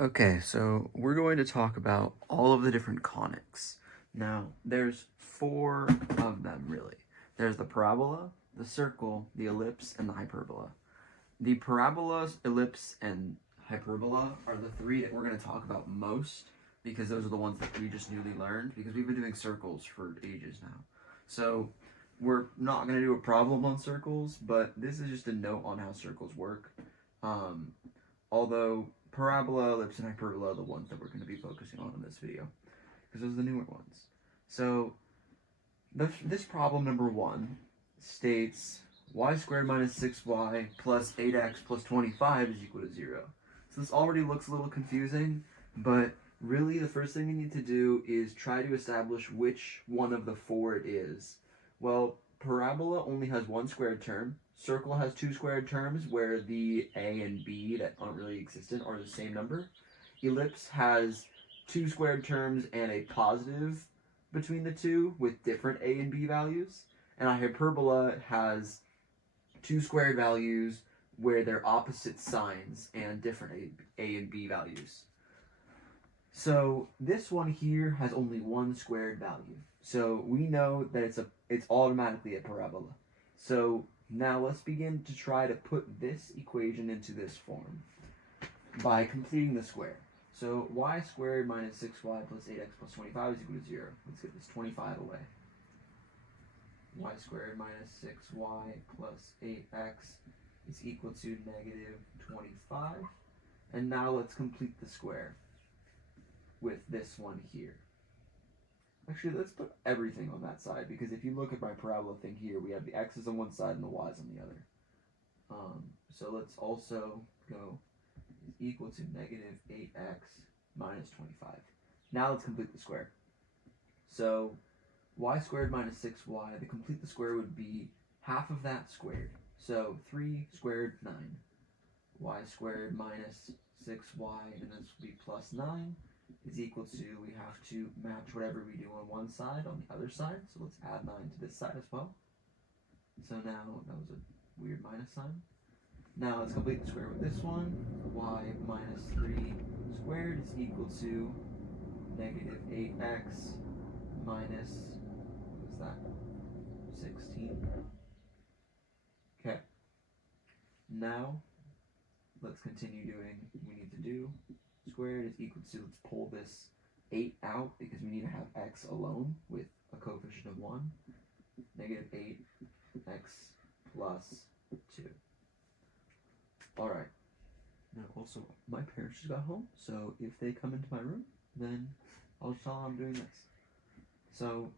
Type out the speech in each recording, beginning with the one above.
Okay, so we're going to talk about all of the different conics. Now, there's four of them, really. There's the parabola, the circle, the ellipse, and the hyperbola. The parabola, ellipse, and hyperbola are the three that we're going to talk about most because those are the ones that we just newly learned because we've been doing circles for ages now. So we're not going to do a problem on circles, but this is just a note on how circles work. Um, Although parabola, ellipse, and hyperbola are the ones that we're going to be focusing on in this video because those are the newer ones. So this problem number one states y squared minus 6y plus 8x plus 25 is equal to 0. So this already looks a little confusing, but really the first thing we need to do is try to establish which one of the four it is. Well, parabola only has one squared term. Circle has two squared terms where the a and b that aren't really existent are the same number. Ellipse has two squared terms and a positive between the two with different a and b values. And a hyperbola has two squared values where they're opposite signs and different a and b values. So this one here has only one squared value. So we know that it's automatically a parabola. So now let's begin to try to put this equation into this form by completing the square. So y squared minus 6y plus 8x plus 25 is equal to 0. Let's get this 25 away. Y squared minus 6y plus 8x is equal to negative 25. And now let's complete the square with this one here. Actually, let's put everything on that side, because if you look at my parabola thing here, we have the x's on one side and the y's on the other. So let's also go is equal to negative 8x minus 25. Now let's complete the square. So y squared minus 6y, to complete the square would be half of that squared. So 3 squared, 9. Y squared minus 6y, and this will be plus 9, is equal to, we have to match whatever we do on one side on the other side. So let's add 9 to this side as well. So now, that was a weird minus sign. Now let's complete the square with this one. Y minus 3 squared is equal to negative 8x minus, what's that, 16. Okay. Now, let's continue doing what we need to do. Squared is equal to, let's pull this 8 out because we need to have x alone with a coefficient of 1. Negative 8x plus 2. Alright. Now also, my parents just got home, so if they come into my room, then I'll just tell them I'm doing this. So,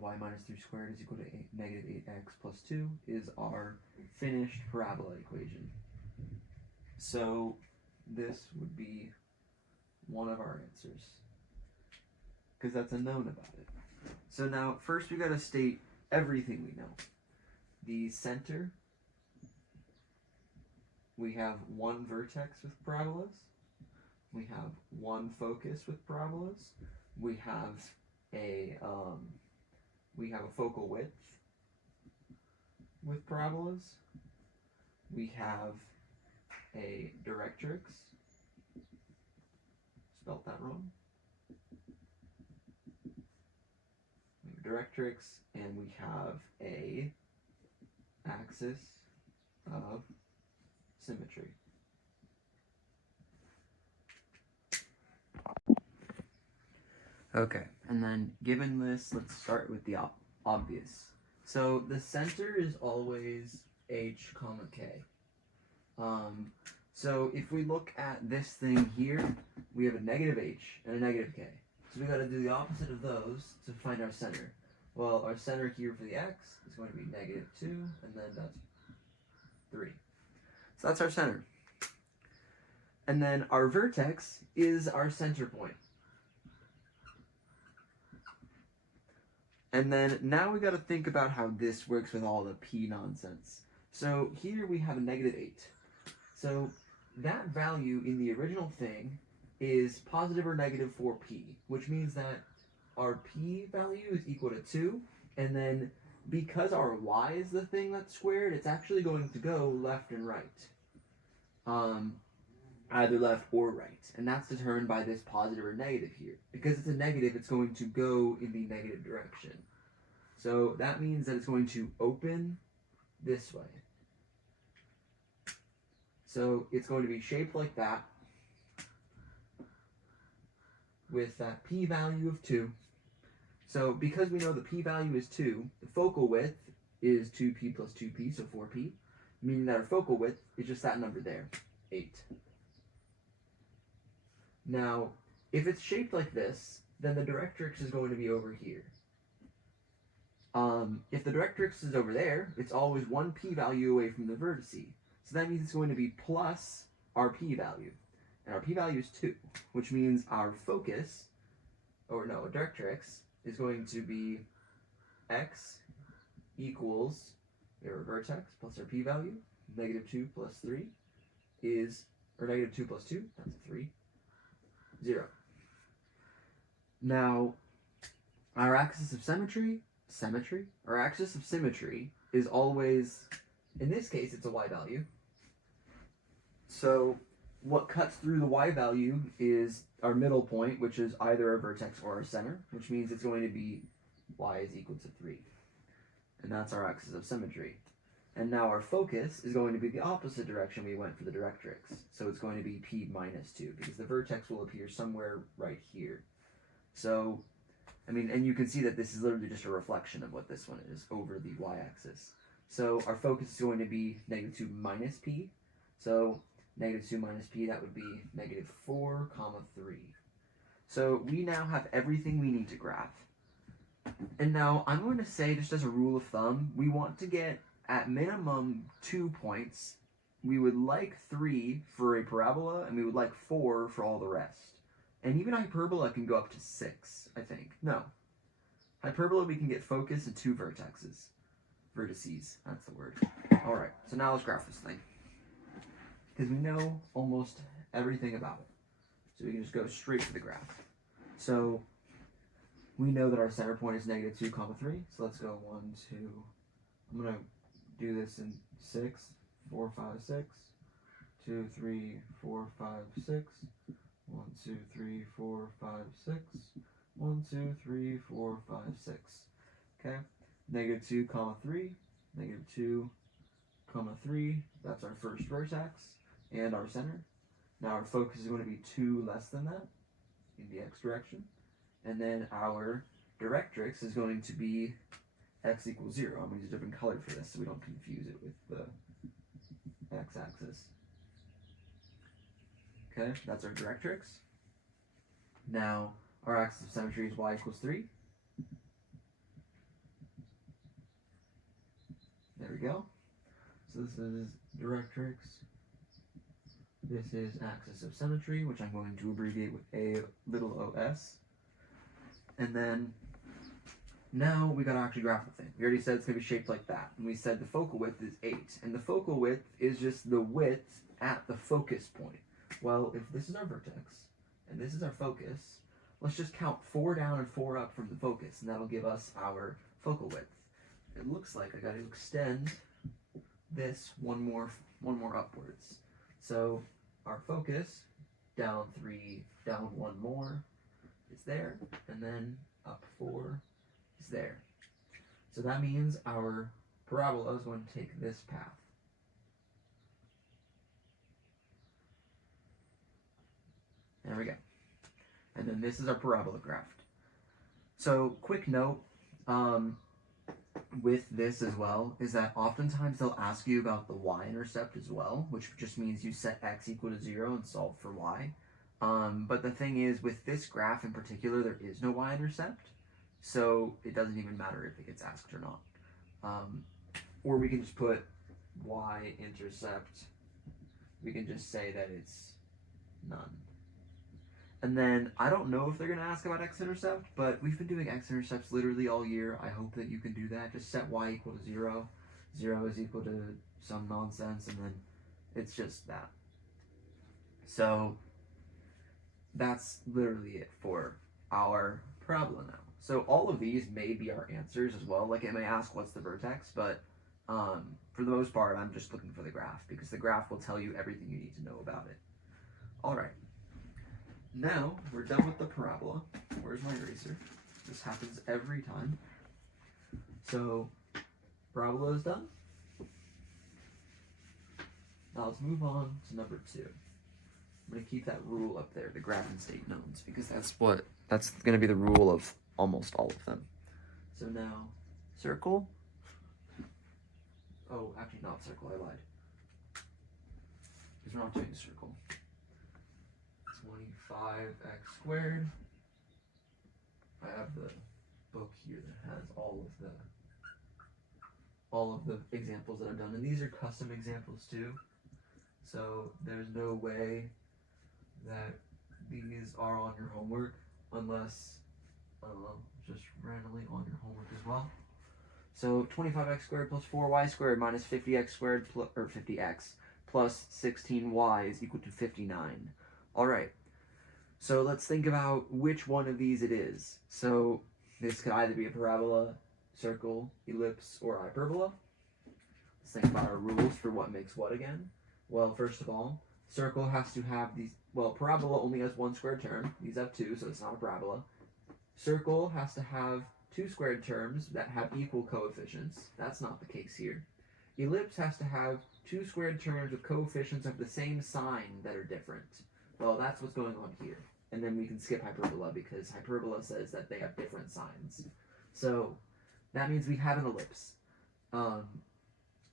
y minus 3 squared is equal to negative 8x plus 2 is our finished parabola equation. So, this would be one of our answers, because that's a known about it. So now, first we got to state everything we know. The center, we have one vertex with parabolas. We have one focus with parabolas. We have a focal width with parabolas. We have a directrix. Spelt that wrong. We have a directrix, and we have a axis of symmetry. Okay, and then given this, let's start with the obvious. So the center is always h comma k. So if we look at this thing here, we have a negative h and a negative k. So we got to do the opposite of those to find our center. Well, our center here for the x is going to be negative 2, and then that's 3. So that's our center. And then our vertex is our center point. And then now we got to think about how this works with all the p nonsense. So here we have a negative 8. So that value in the original thing is positive or negative for p, which means that our p value is equal to 2, and then because our y is the thing that's squared, it's actually going to go left and right. either left or right. And that's determined by this positive or negative here. Because it's a negative, it's going to go in the negative direction. So that means that it's going to open this way. So it's going to be shaped like that with that p-value of 2. So because we know the p-value is 2, the focal width is 2p plus 2p, so 4p, meaning that our focal width is just that number there, 8. Now, if it's shaped like this, then the directrix is going to be over here. If the directrix is over there, it's always one p-value away from the vertice. So that means it's going to be plus our p-value. And our p-value is 2, which means our focus, or no, a directrix, is going to be x equals our vertex plus our p-value, negative 2 plus 3 is, or negative 2 plus 2, that's a 3, 0. Now, our axis of symmetry, our axis of symmetry is always, in this case, it's a y value. So what cuts through the y value is our middle point, which is either our vertex or our center, which means it's going to be y is equal to 3. And that's our axis of symmetry. And now our focus is going to be the opposite direction we went for the directrix. So it's going to be p minus 2, because the vertex will appear somewhere right here. So, I mean, and you can see that this is literally just a reflection of what this one is over the y-axis. So our focus is going to be negative 2 minus p. So negative 2 minus p, that would be negative 4, comma 3. So we now have everything we need to graph. And now I'm going to say, just as a rule of thumb, we want to get at minimum 2 points. We would like 3 for a parabola, and we would like 4 for all the rest. And even hyperbola can go up to 6, I think. No. Hyperbola, we can get focus and 2 vertices. Vertices, that's the word. Alright, so now let's graph this thing. Because we know almost everything about it. So we can just go straight to the graph. So we know that our center point is negative 2, comma 3. So let's go 1, 2. I'm going to do this in 6, 4, 5, 6. 2, 3, 4, 5, 6. 1, 2, 3, 4, 5, 6. 1, 2, 3, 4, 5, 6. Okay. Negative 2, comma 3. Negative 2, comma 3. That's our first vertex and our center. Now our focus is going to be 2 less than that in the x direction. And then our directrix is going to be x equals 0. I'm going to use a different color for this so we don't confuse it with the x-axis. Okay, that's our directrix. Now, our axis of symmetry is y equals 3. There we go. So this is directrix. This is axis of symmetry, which I'm going to abbreviate with a little os. And then, now we gotta actually graph the thing. We already said it's gonna be shaped like that. And we said the focal width is 8. And the focal width is just the width at the focus point. Well, if this is our vertex, and this is our focus, let's just count 4 down and 4 up from the focus, and that'll give us our focal width. It looks like I gotta extend this one more upwards. So our focus, down 3, down 1 more, is there, and then up 4 is there. So that means our parabola is going to take this path. There we go. And then this is our parabola graphed. So quick note with this as well is that oftentimes they'll ask you about the y-intercept as well, which just means you set x equal to 0 and solve for y. But the thing is, with this graph in particular, there is no y-intercept, so it doesn't even matter if it gets asked or not. Or we can just put y-intercept. We can just say that it's none. And then, I don't know if they're going to ask about x-intercept, but we've been doing x-intercepts literally all year. I hope that you can do that. Just set y equal to 0. 0 is equal to some nonsense, and then it's just that. So, that's literally it for our parabola now. So all of these may be our answers as well. Like it may ask what's the vertex, but for the most part, I'm just looking for the graph, because the graph will tell you everything you need to know about it. Alright, now we're done with the parabola. Where's my eraser? This happens every time. So, parabola is done. Now let's move on to number 2. I'm going to keep that rule up there, the graph and state knowns, because that's going to be the rule of almost all of them. So now, circle. Oh, actually not circle, I lied. Because we're not doing circle. 25x squared. I have the book here that has all of the examples that I've done, and these are custom examples too. So there's no way that these are on your homework unless just randomly on your homework as well. So 25x squared plus 4y squared minus 50x squared or 50x plus 16y is equal to 59. All right. So let's think about which one of these it is. So this could either be a parabola, circle, ellipse, or hyperbola. Let's think about our rules for what makes what again. Well, first of all, circle has to have these, well, parabola only has one squared term. These have two, so it's not a parabola. Circle has to have two squared terms that have equal coefficients. That's not the case here. Ellipse has to have two squared terms with coefficients of the same sign that are different. Well, that's what's going on here. And then we can skip hyperbola because hyperbola says that they have different signs. So that means we have an ellipse.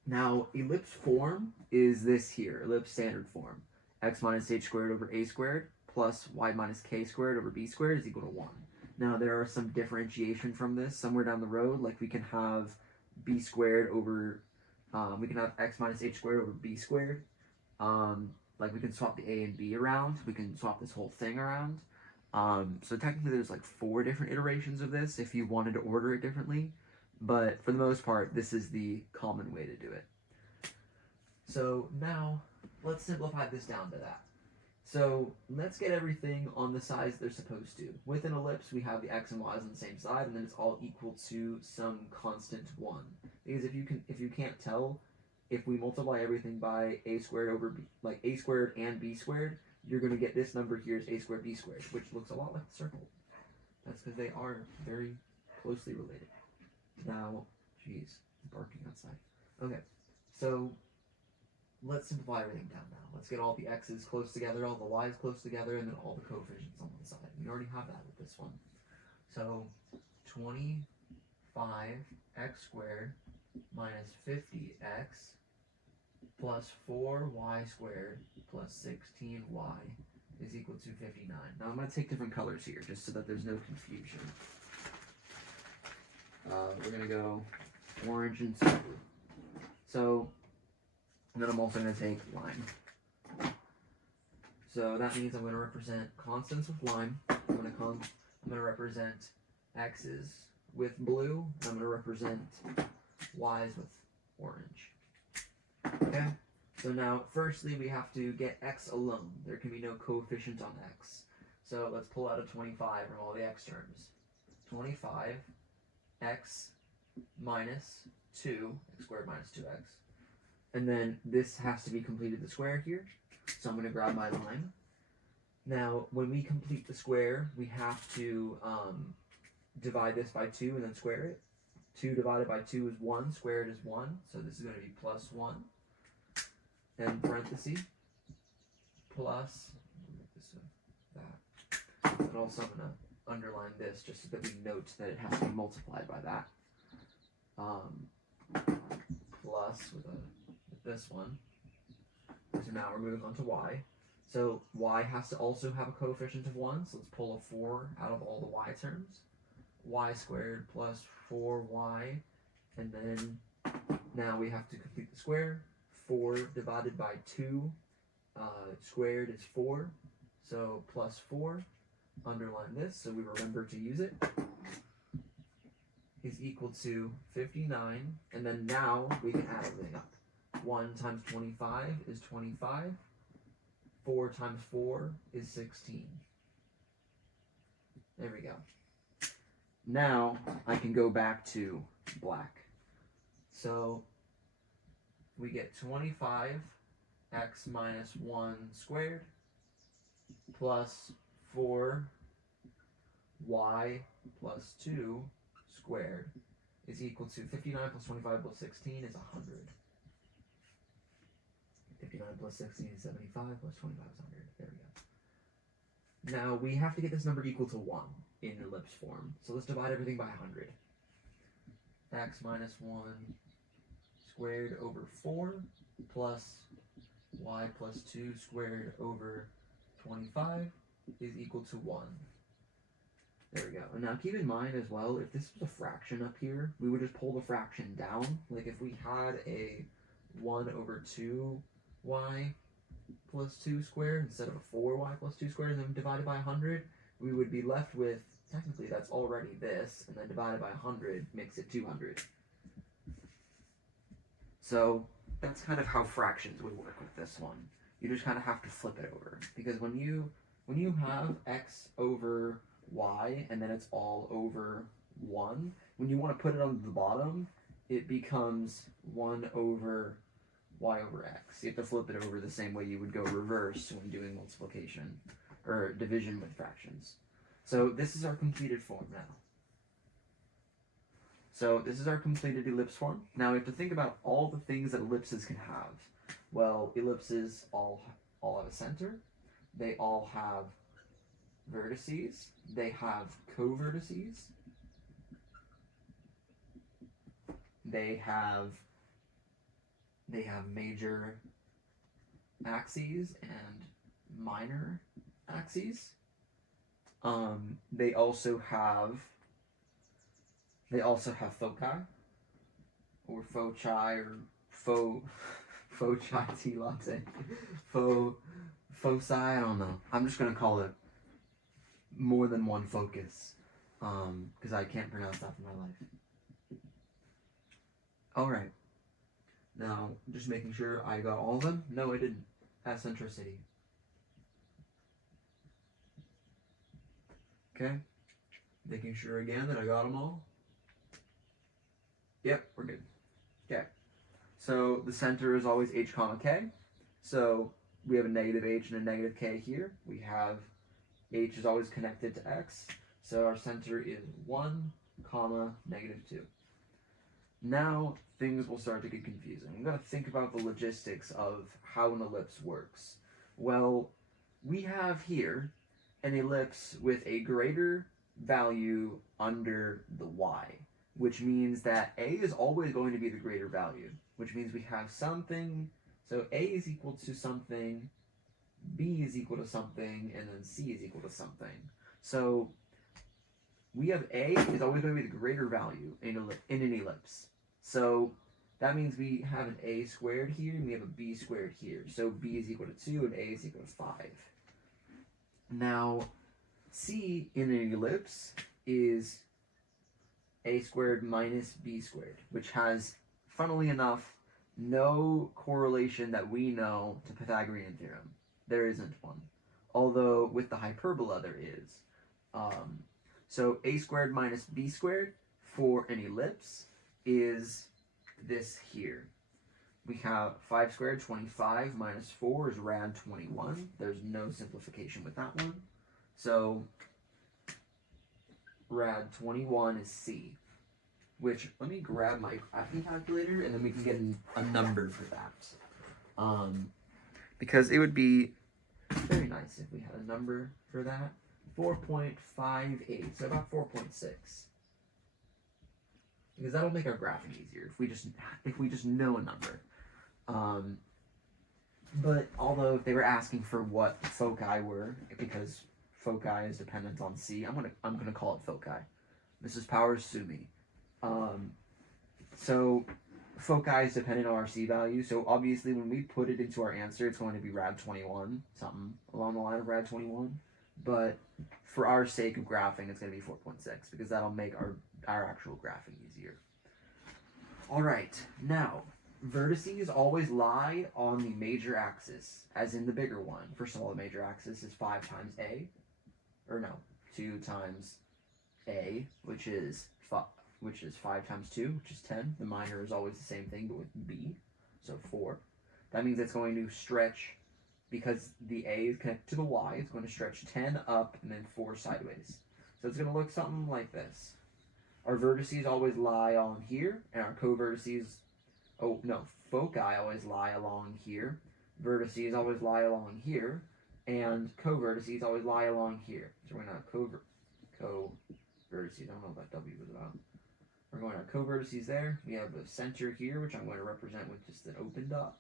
Now, ellipse form is this here, ellipse standard form. X minus h squared over a squared plus y minus k squared over b squared is equal to 1. Now, there are some differentiation from this somewhere down the road, like we can have b squared over, we can have x minus h squared over b squared. Like we can swap the a and b around. We can swap this whole thing around. So technically there's like 4 different iterations of this if you wanted to order it differently. But for the most part, this is the common way to do it. So now let's simplify this down to that. So let's get everything on the sides they're supposed to. With an ellipse, we have the x and y's on the same side, and then it's all equal to some constant 1. Because if you can't tell, if we multiply everything by a squared over b, like a squared and b squared, you're going to get this number here is a squared b squared, which looks a lot like the circle. That's because they are very closely related. Now, geez, it's barking outside. Okay, so let's simplify everything down now. Let's get all the x's close together, all the y's close together, and then all the coefficients on one side. We already have that with this one. So 25x squared minus 50x plus 4y squared plus 16y is equal to 59. Now I'm going to take different colors here just so that there's no confusion. We're going to go orange and silver. So, and then I'm also going to take lime. So that means I'm going to represent constants with lime. I'm going to represent x's with blue. And I'm going to represent y's with orange. Okay? So now, firstly, we have to get x alone. There can be no coefficient on x. So let's pull out a 25 from all the x terms. 25 x minus 2, x squared minus 2x. And then this has to be completed the square here. So I'm going to grab my line. Now, when we complete the square, we have to divide this by 2 and then square it. 2 divided by 2 is 1, squared is 1. So this is going to be plus 1. And parenthesis, plus, that. And also I'm going to underline this just so that we note that it has to be multiplied by that. Plus with this one. So now we're moving on to y. So y has to also have a coefficient of 1. So let's pull a 4 out of all the y terms. Y squared plus 4y. And then now we have to complete the square. 4 divided by 2 squared is 4. So plus 4. Underline this so we remember to use it. Is equal to 59. And then now we can add everything up. 1 times 25 is 25. 4 times 4 is 16. There we go. Now I can go back to black. So we get 25x minus 1 squared plus 4y plus 2 squared is equal to 59 plus 25 plus 16 is 100. 59 plus 16 is 75 plus 25 is 100. There we go. Now we have to get this number equal to 1 in ellipse form. So let's divide everything by 100. X minus 1 squared over 4 plus y plus 2 squared over 25 is equal to 1. There we go. And now keep in mind as well, if this was a fraction up here, we would just pull the fraction down. Like if we had a 1 over 2y plus 2 squared instead of a 4y plus 2 squared and then divided by 100, we would be left with, technically that's already this, and then divided by 100 makes it 200. So that's kind of how fractions would work with this one. You just kind of have to flip it over, because when you have x over y and then it's all over 1, when you want to put it on the bottom, it becomes 1 over y over x. You have to flip it over the same way you would go reverse when doing multiplication or division with fractions. So this is our completed form now. So this is our completed ellipse form. Now we have to think about all the things that ellipses can have. Well, ellipses all have a center. They all have vertices. They have co-vertices. They have major axes and minor axes. They also have foci, or foci, or foci tea latte, foci. I don't know. I'm just gonna call it more than one focus, because I can't pronounce that for my life. All right. Now, just making sure I got all of them. No, I didn't. Eccentricity. Okay. Making sure again that I got them all. Yep, we're good. Okay. So the center is always h comma k. So we have a negative h and a negative k here. We have h is always connected to x. So our center is 1, comma, negative 2. Now things will start to get confusing. I'm going to think about the logistics of how an ellipse works. Well, we have here an ellipse with a greater value under the y, which means that a is always going to be the greater value, which means we have something, so a is equal to something, b is equal to something, and then c is equal to something. So we have a is always going to be the greater value in an ellipse. So that means we have an a squared here and we have a b squared here. So b is equal to 2 and a is equal to 5. Now, c in an ellipse is a squared minus b squared, which has, funnily enough, no correlation that we know to Pythagorean theorem. There isn't one. Although with the hyperbola there is. So a squared minus b squared for an ellipse is this here. We have 5 squared, 25, minus 4 is rad 21. There's no simplification with that one. So rad 21 is C, which, let me grab my graphing calculator and then we can get a number for that. Because it would be very nice if we had a number for that. 4.58, so about 4.6. Because that'll make our graphing easier if we just know a number. But although if they were asking for what foci were, because foci is dependent on C, I'm gonna call it foci. Mrs. Powers, sue me. So foci is dependent on our C value. So obviously when we put it into our answer, it's going to be rad 21, something along the line of rad 21. But for our sake of graphing, it's going to be 4.6 because that'll make our actual graphing easier. All right, now vertices always lie on the major axis, as in the bigger one. First of all, the major axis is 5 times a, or no, 2 times a, which is 5 times 2, which is 10. The minor is always the same thing, but with b, so 4. That means it's going to stretch because the A is connected to the Y, it's going to stretch 10 up and then 4 sideways. So it's going to look something like this. Our vertices always lie on here, and our co-vertices, foci always lie along here. Vertices always lie along here, and co-vertices always lie along here. So we're going to have co-vertices. I don't know what that W was about. We're going to have co-vertices there. We have a center here, which I'm going to represent with just an open dot.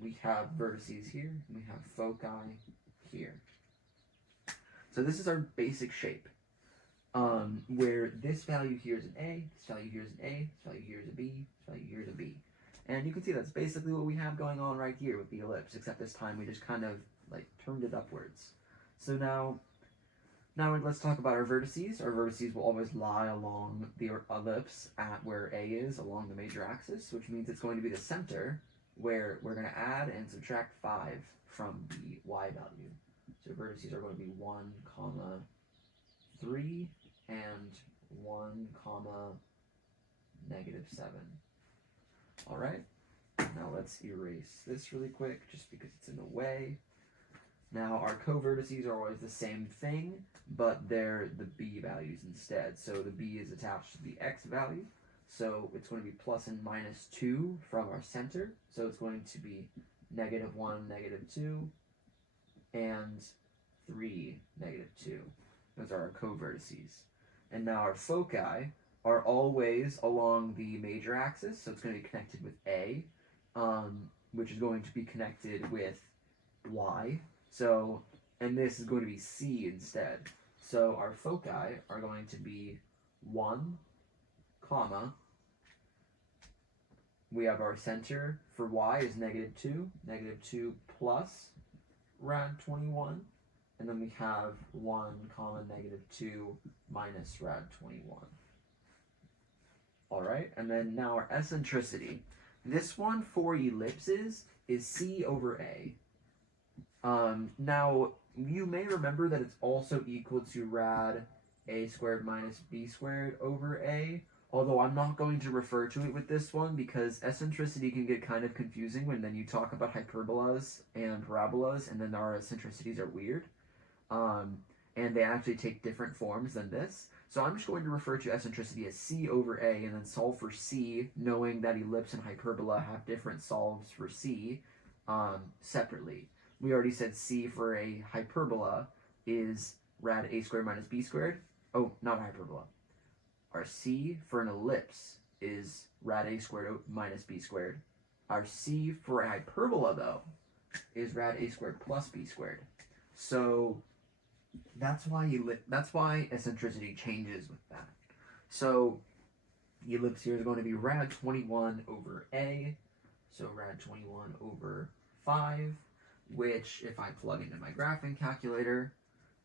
We have vertices here, and we have foci here. So this is our basic shape, where this value here is an A, this value here is an A, this value here is a B, this value here is a B. And you can see that's basically what we have going on right here with the ellipse, except this time we just kind of like turned it upwards. So now let's talk about our vertices. Our vertices will always lie along the ellipse at where A is along the major axis, which means it's going to be the center where we're going to add and subtract 5 from the Y value. So vertices are going to be 1, 3 and 1, -7. All right, now let's erase this really quick just because it's in the way. Now our co-vertices are always the same thing, but they're the B values instead. So the B is attached to the X value. So it's going to be plus and minus 2 from our center. So it's going to be -1, -2, and 3, -2. Those are our co-vertices. And now our foci are always along the major axis. So it's going to be connected with A, which is going to be connected with Y. So, and this is going to be C instead. So our foci are going to be 1, we have our center for Y is -2, -2 plus rad 21, and then we have 1, -2 minus rad 21. All right, and then now our eccentricity. This one for ellipses is C over A. Now, you may remember that it's also equal to rad A squared minus B squared over A, although I'm not going to refer to it with this one because eccentricity can get kind of confusing when then you talk about hyperbolas and parabolas, and then our eccentricities are weird. And they actually take different forms than this. So I'm just going to refer to eccentricity as C over A and then solve for C, knowing that ellipse and hyperbola have different solves for C separately. We already said C for a hyperbola is rad A squared minus B squared. Oh, not a hyperbola. Our C for an ellipse is rad A squared minus B squared. Our C for a hyperbola, though, is rad A squared plus B squared. So that's why eccentricity changes with that. So the ellipse here is going to be rad 21 over A, so rad 21 over 5, which if I plug into my graphing calculator,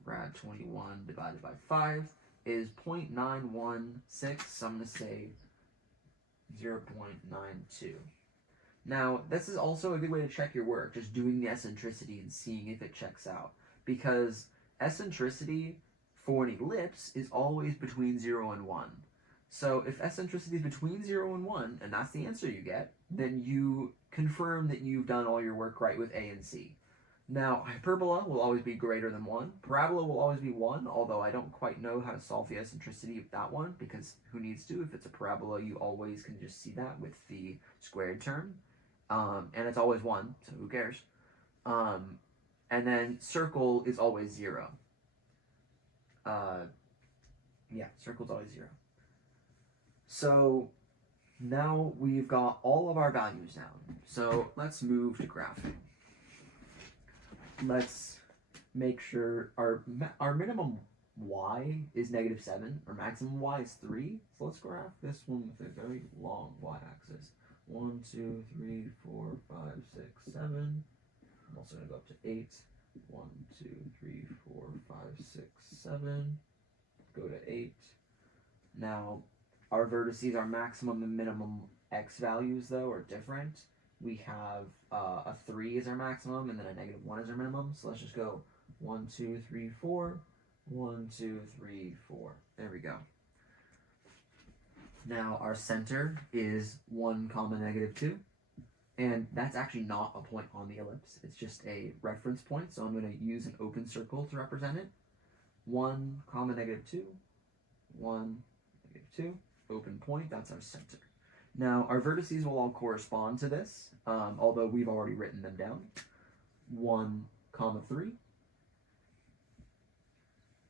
rad 21 divided by 5 is 0.916, so I'm going to say 0.92. Now, this is also a good way to check your work, just doing the eccentricity and seeing if it checks out, because eccentricity for an ellipse is always between 0 and 1. So if eccentricity is between 0 and 1, and that's the answer you get, then you confirm that you've done all your work right with A and C. Now, hyperbola will always be greater than 1. Parabola will always be 1, although I don't quite know how to solve the eccentricity of that one, because who needs to? If it's a parabola, you always can just see that with the squared term. And it's always 1, so who cares? And then circle is always 0. Circle's always 0. So now we've got all of our values down. So let's move to graphing. Let's make sure our minimum y is -7, our maximum y is 3. So let's graph this one with a very long y-axis. 1, 2, 3, 4, 5, 6, 7. I'm also going to go up to 8. 1, 2, 3, 4, 5, 6, 7. Go to 8. Now, our vertices, our maximum and minimum x values, though, are different. We have a 3 is our maximum, and then a -1 is our minimum. So let's just go 1, 2, 3, 4. 1, 2, 3, 4. There we go. Now, our center is 1, -2. And that's actually not a point on the ellipse. It's just a reference point. So I'm going to use an open circle to represent it. 1, comma, -2. 1, -2. Open point. That's our center. Now, our vertices will all correspond to this, although we've already written them down. 1, comma, 3.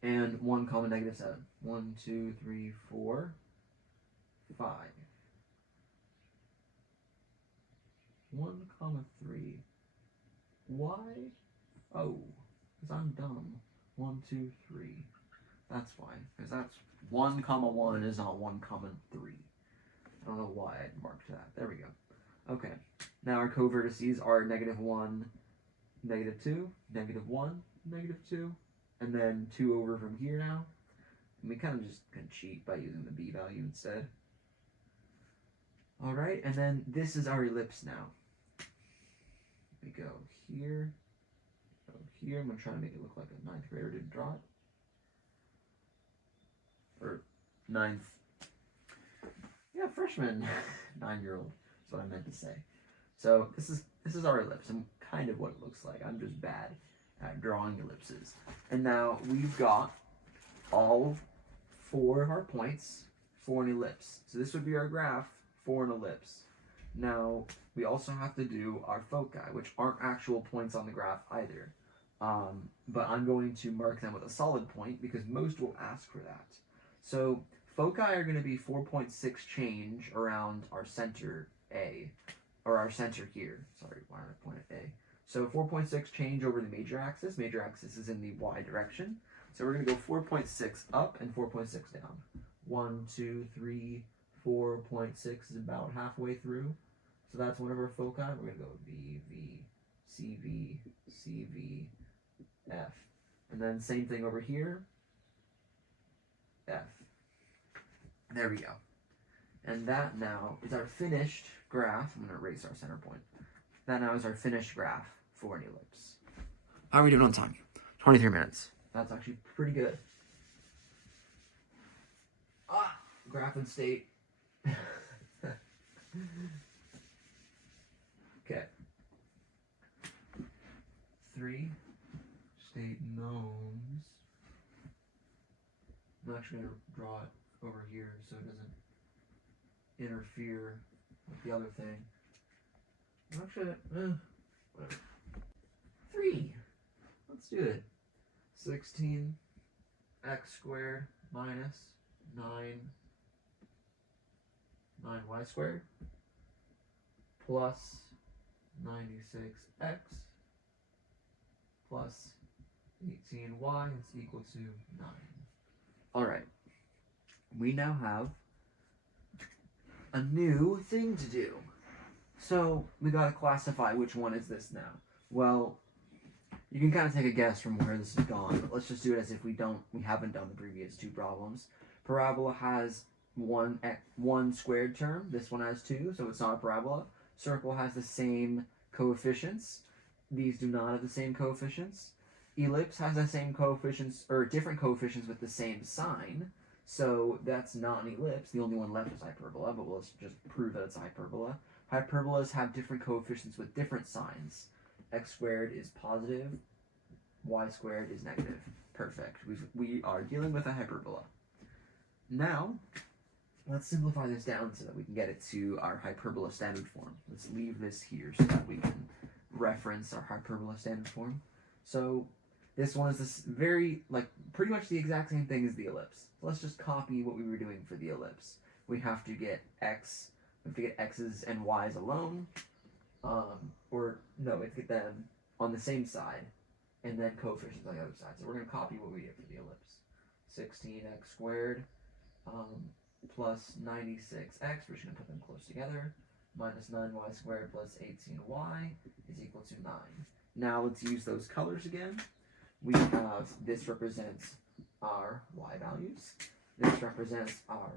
And 1, comma, -7. 1, 2, 3, 4, 5. 1, comma, 3. Why? Oh, because I'm dumb. 1, 2, 3. That's why. Because that's 1, comma, 1 is not 1, comma, 3. I don't know why I marked that. There we go. Okay. Now our co-vertices are -1, -2, -1, -2, and then 2 over from here now. And we kind of just can cheat by using the b value instead. Alright, and then this is our ellipse now. We go here, go here. I'm going to try to make it look like a 9th grader didn't draw it. Or 9th. Yeah, freshman. 9-year-old is what I meant to say. So this is our ellipse and kind of what it looks like. I'm just bad at drawing ellipses. And now we've got all 4 of our points for an ellipse. So this would be our graph for an ellipse. Now we also have to do our foci, which aren't actual points on the graph either. But I'm going to mark them with a solid point because most will ask for that. So foci are going to be 4.6 change around our center A, or our center here. Sorry, why did I point at A? So 4.6 change over the major axis. Major axis is in the y direction. So we're going to go 4.6 up and 4.6 down. 1, 2, 3, 4.6 is about halfway through. So that's one of our foci. We're going to go V, V, C, V, C, V, F. And then same thing over here. F. There we go. And that now is our finished graph. I'm going to erase our center point. That now is our finished graph for an ellipse. How are we doing on time? 23 minutes. That's actually pretty good. Graph and state. Okay. 3. State gnomes. I'm actually going to draw it over here so it doesn't interfere with the other thing. Actually, whatever. 3. Let's do it. 16 x squared minus 9y squared plus 96x plus 18y is equal to 9. Alright, we now have a new thing to do. So we gotta classify which one is this now. Well, you can kind of take a guess from where this has gone, but let's just do it as if we haven't done the previous 2 problems. Parabola has one squared term. This one has 2, so it's not a parabola. Circle has the same coefficients. These do not have the same coefficients. Ellipse has the same coefficients, or different coefficients with the same sign. So that's not an ellipse. The only one left is hyperbola, but let's just prove that it's a hyperbola. Hyperbolas have different coefficients with different signs. X squared is positive, y squared is negative. Perfect. We are dealing with a hyperbola. Now, let's simplify this down so that we can get it to our hyperbola standard form. Let's leave this here so that we can reference our hyperbola standard form. So this one is this pretty much the exact same thing as the ellipse. So let's just copy what we were doing for the ellipse. We have to get x's and y's alone. We have to get them on the same side, and then coefficients on the other side. So we're going to copy what we did for the ellipse. 16x squared plus 96x, we're just going to put them close together, minus 9y squared plus 18y is equal to 9. Now let's use those colors again. We have, this represents our y values, this represents our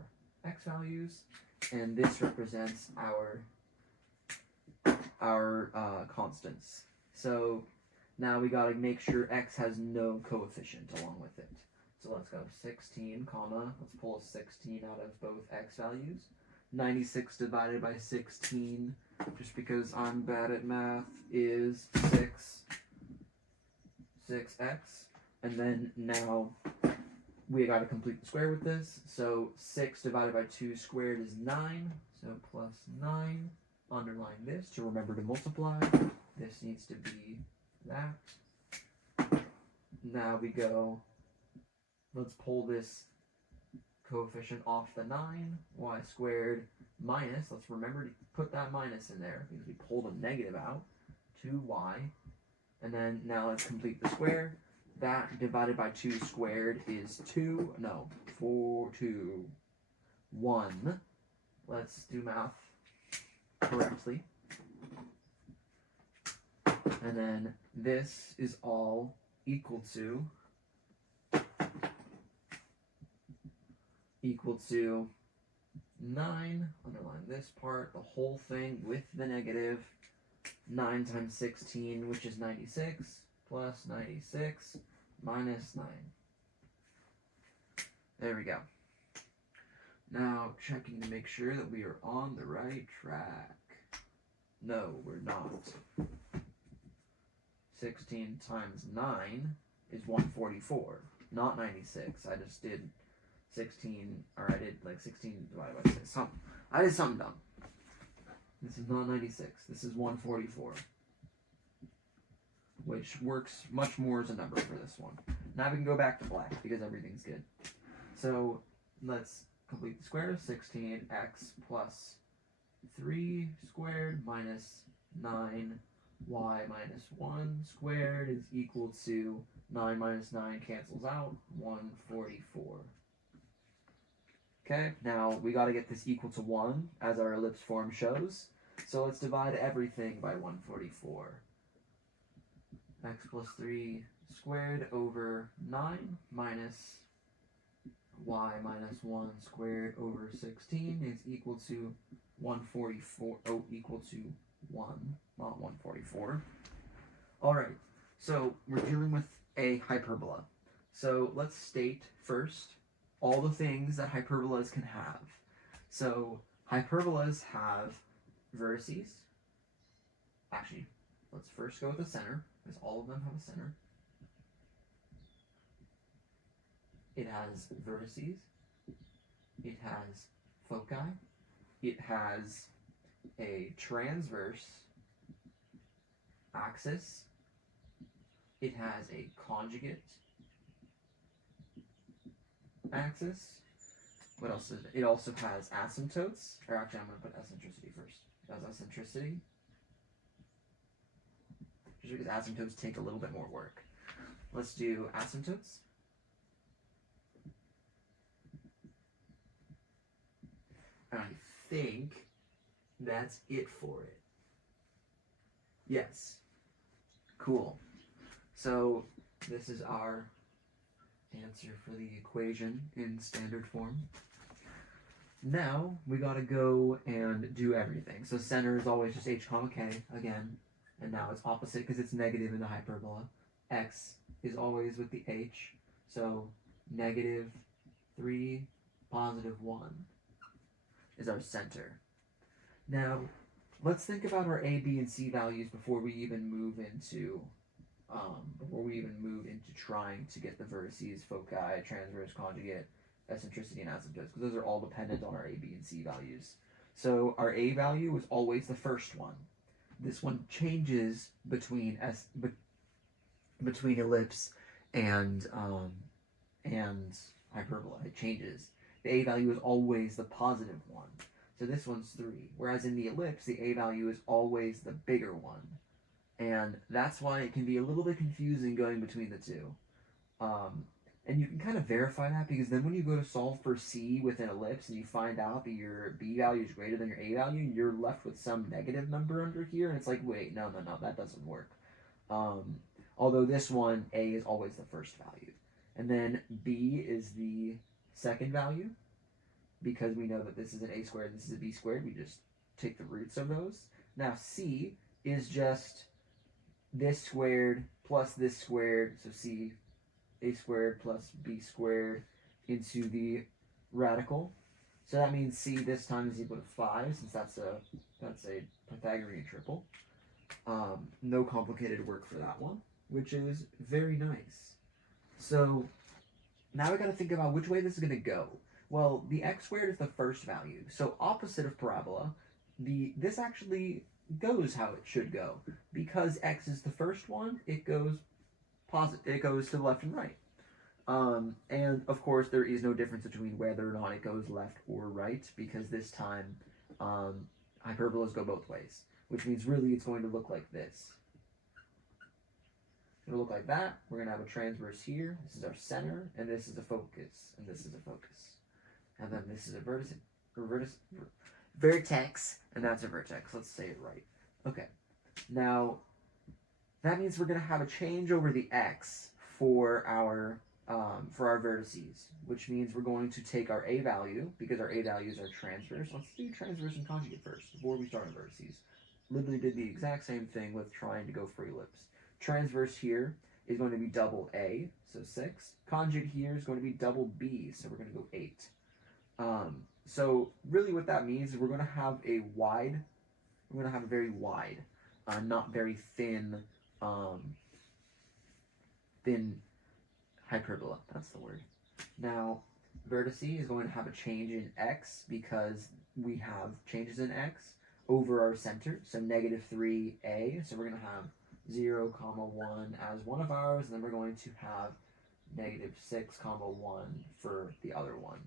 x values, and this represents our constants. So now we got to make sure x has no coefficient along with it. So let's go 16 comma, let's pull a 16 out of both x values. 96 divided by 16, just because I'm bad at math, is 6x. And then now we got to complete the square with this. So 6 divided by 2 squared is 9. So plus 9. Underline this to remember to multiply. This needs to be that. Now we go, let's pull this coefficient off the 9. Y squared minus, let's remember to put that minus in there because we pulled a negative out, 2y. And then now let's complete the square. That divided by 2 squared is 1. Let's do math correctly. And then this is all equal to 9, underline this part, the whole thing with the negative, 9 times 16, which is 96, plus 96 minus 9. There we go. Now, checking to make sure that we are on the right track. No, we're not. 16 times 9 is 144, not 96. I just did 16, or I did like 16 divided by 6. I did something dumb. This is not 96. This is 144, which works much more as a number for this one. Now we can go back to black because everything's good. So let's complete the square. 16x plus 3 squared minus 9y minus 1 squared is equal to 9 minus 9 cancels out, 144. Okay, now we got to get this equal to 1 as our ellipse form shows. So let's divide everything by 144. X plus 3 squared over 9 minus y minus 1 squared over 16 is equal to 144, equal to 1, not 144. Alright, so we're dealing with a hyperbola. So let's state first all the things that hyperbolas can have. So hyperbolas have vertices. Actually, let's first go with the center, because all of them have a center. It has vertices. It has foci. It has a transverse axis. It has a conjugate axis. What else is it? It also has asymptotes. Or actually, I'm going to put eccentricity first. It has eccentricity. Just because asymptotes take a little bit more work. Let's do asymptotes. And I think that's it for it. Yes. Cool. So this is our answer for the equation in standard form. Now we gotta go and do everything. So center is always just h comma k again, and now it's opposite because it's negative in the hyperbola. X is always with the h, so negative 3, positive 1 is our center. Now let's think about our a, b, and c values before we even move into trying to get the vertices, foci, transverse, conjugate, eccentricity, and asymptotes, because those are all dependent on our a, b, and c values. So our a value is always the first one. This one changes between ellipse and hyperbola. It changes. The a value is always the positive one. So this one's 3. Whereas in the ellipse, the a value is always the bigger one. And that's why it can be a little bit confusing going between the two. And you can kind of verify that, because then when you go to solve for c with an ellipse and you find out that your b value is greater than your a value, you're left with some negative number under here, and it's like, wait, no, that doesn't work. Although this one, a is always the first value. And then b is the second value, because we know that this is an a squared and this is a b squared. We just take the roots of those. Now c is just this squared plus this squared, so c, a squared plus b squared into the radical. So that means c this time is equal to 5, since that's a Pythagorean triple. No complicated work for that one, which is very nice. So now we got to think about which way this is going to go. Well, the x squared is the first value, so opposite of parabola, this actually goes how it should go. Because x is the first one, it goes positive. It goes to the left and right. And of course, there is no difference between whether or not it goes left or right, because this time hyperbolas go both ways, which means really it's going to look like this. It's going to look like that. We're going to have a transverse here. This is our center, and this is a focus, and this is a focus. And then this is a vertex, and that's a vertex. Let's say it right. Okay. Now, that means we're going to have a change over the x for our vertices, which means we're going to take our a value, because our a values are transverse. Let's do transverse and conjugate first, before we start on vertices. Literally did the exact same thing with trying to go for ellipse. Transverse here is going to be double a, so 6. Conjugate here is going to be double b, so we're going to go 8. So really what that means is we're going to have a very wide, not very thin, hyperbola. That's the word. Now, vertice is going to have a change in x because we have changes in x over our center. So negative 3a. So we're going to have 0, 1 as one of ours, and then we're going to have negative 6, 1 for the other one.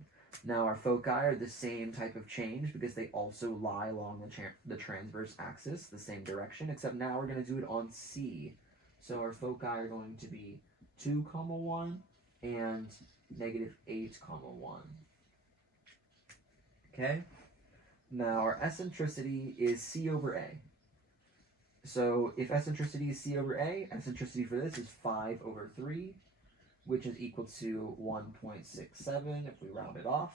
Now our foci are the same type of change because they also lie along the transverse axis, the same direction, except now we're going to do it on C. So our foci are going to be 2, 1 and negative 8, 1. Okay? Now our eccentricity is C over A. So if eccentricity is C over A, eccentricity for this is 5 over 3, which is equal to 1.67 if we round it off.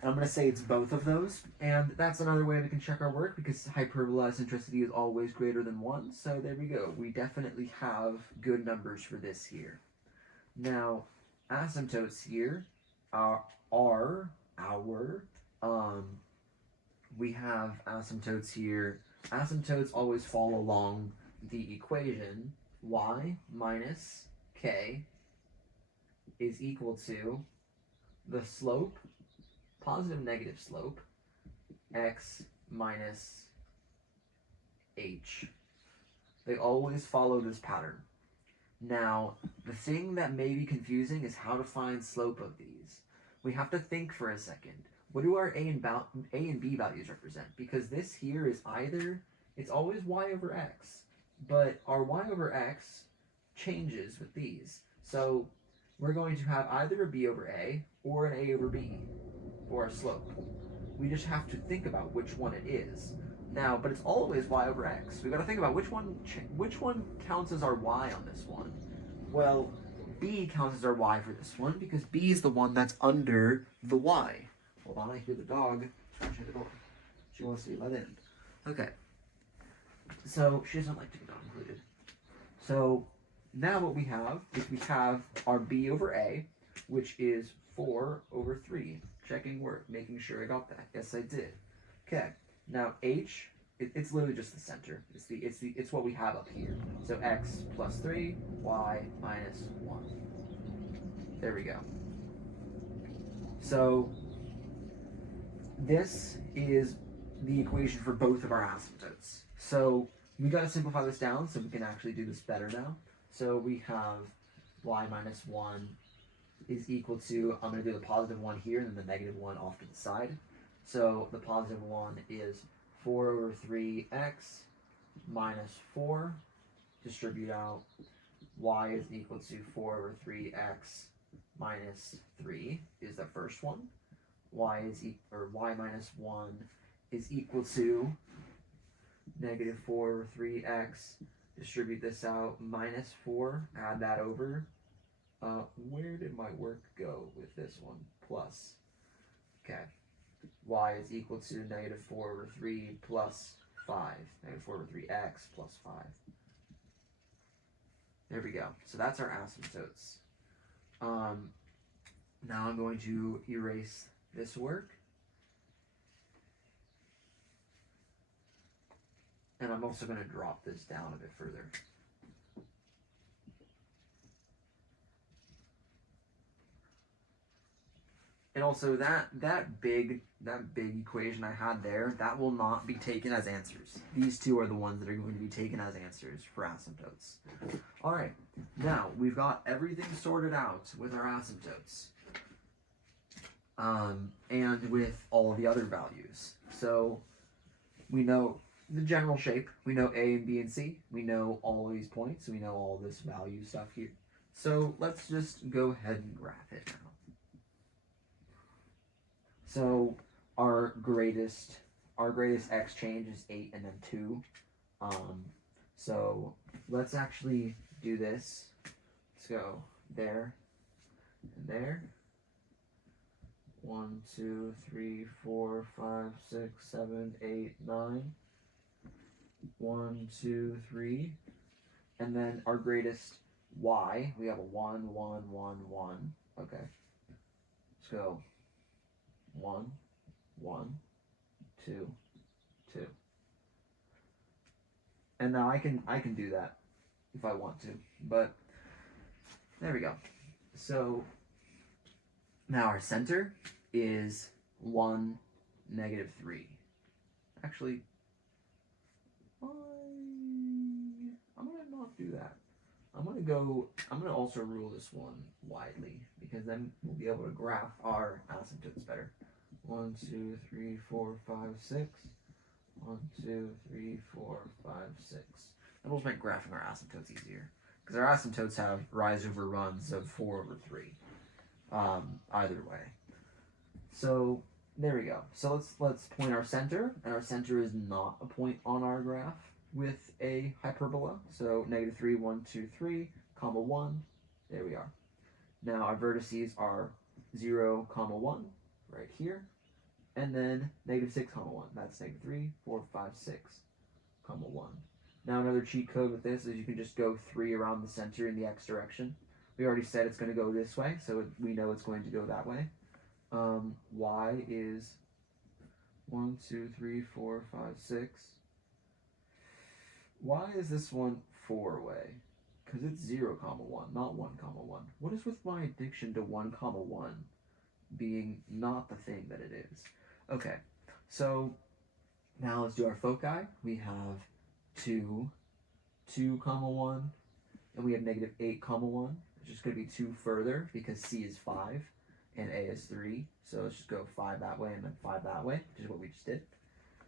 And I'm going to say it's both of those, and that's another way we can check our work, because hyperbola eccentricity is always greater than 1, so there we go. We definitely have good numbers for this here. Now, asymptotes here we have asymptotes here. Asymptotes always fall along the equation y minus k is equal to the slope, positive negative slope, x minus h. They always follow this pattern. Now, the thing that may be confusing is how to find slope of these. We have to think for a second. What do our A and B values represent? Because this here is it's always y over x, but our y over x changes with these. So we're going to have either a b over a or an a over b for our slope. We just have to think about which one it is. Now, but it's always y over x. We've got to think about which one counts as our y on this one. Well, b counts as our y for this one because b is the one that's under the y. Hold on, I hear the dog scratching the door. She wants to be let in. Okay. So she doesn't like to be dog included. So now what we have is we have our b over a, which is 4 over 3. Checking work, making sure I got that. Yes, I did. Okay. Now h, it's literally just the center. It's what we have up here. So x plus 3, y minus 1. There we go. So this is the equation for both of our asymptotes. So we got to simplify this down so we can actually do this better now. So we have y minus 1 is equal to, I'm going to do the positive 1 here and then the negative 1 off to the side. So the positive 1 is 4 over 3x minus 4. Distribute out. Y is equal to 4 over 3x minus 3 is the first one. Y minus 1 is equal to negative 4 over 3x. Distribute this out, minus 4, add that over. Where did my work go with this one? Plus. Okay. Y is equal to negative 4 over 3 plus 5. Negative 4 over 3x plus 5. There we go. So that's our asymptotes. Now I'm going to erase this work. And I'm also going to drop this down a bit further. And also that big equation I had there, that will not be taken as answers. These two are the ones that are going to be taken as answers for asymptotes. All right, now we've got everything sorted out with our asymptotes. And with all the other values. So we know the general shape. We know A and B and C. We know all of these points. We know all this value stuff here. So let's just go ahead and graph it now. So our greatest x change is 8 and then 2. So let's actually do this. Let's go there and there. 1, 2, 3, 4, 5, 6, 7, 8, 9. 1, 2, 3. And then our greatest y, we have a 1, 1, 1, 1. Okay. Let's go 1, 1, 2, 2. And now I can do that if I want to, but there we go. So now our center is 1, -3. Actually, I'm gonna not do that. I'm gonna also rule this one widely, because then we'll be able to graph our asymptotes better. 1, 2, 3, 4, 5, 6. 1, 2, 3, 4, 5, 6. That will make graphing our asymptotes easier, because our asymptotes have rise over runs of 4/3. Either way. So there we go. So let's point our center, and our center is not a point on our graph with a hyperbola. So -3, 1, 2, 3, comma 1. There we are. Now our vertices are 0, comma 1 right here, and then -6, comma 1. That's -3, 4, 5, 6, comma 1. Now another cheat code with this is you can just go 3 around the center in the x direction. We already said it's going to go this way, so we know it's going to go that way. Y is 1, 2, 3, 4, 5, 6. Why is this one 4 away? Because it's 0, comma 1, not 1, comma 1. What is with my addiction to 1, comma 1 being not the thing that it is? Okay, so now let's do our foci. We have 2, 2, comma 1, and we have -8, comma 1. It's just going to be 2 further because C is 5 and A is 3. So let's just go 5 that way and then 5 that way, which is what we just did.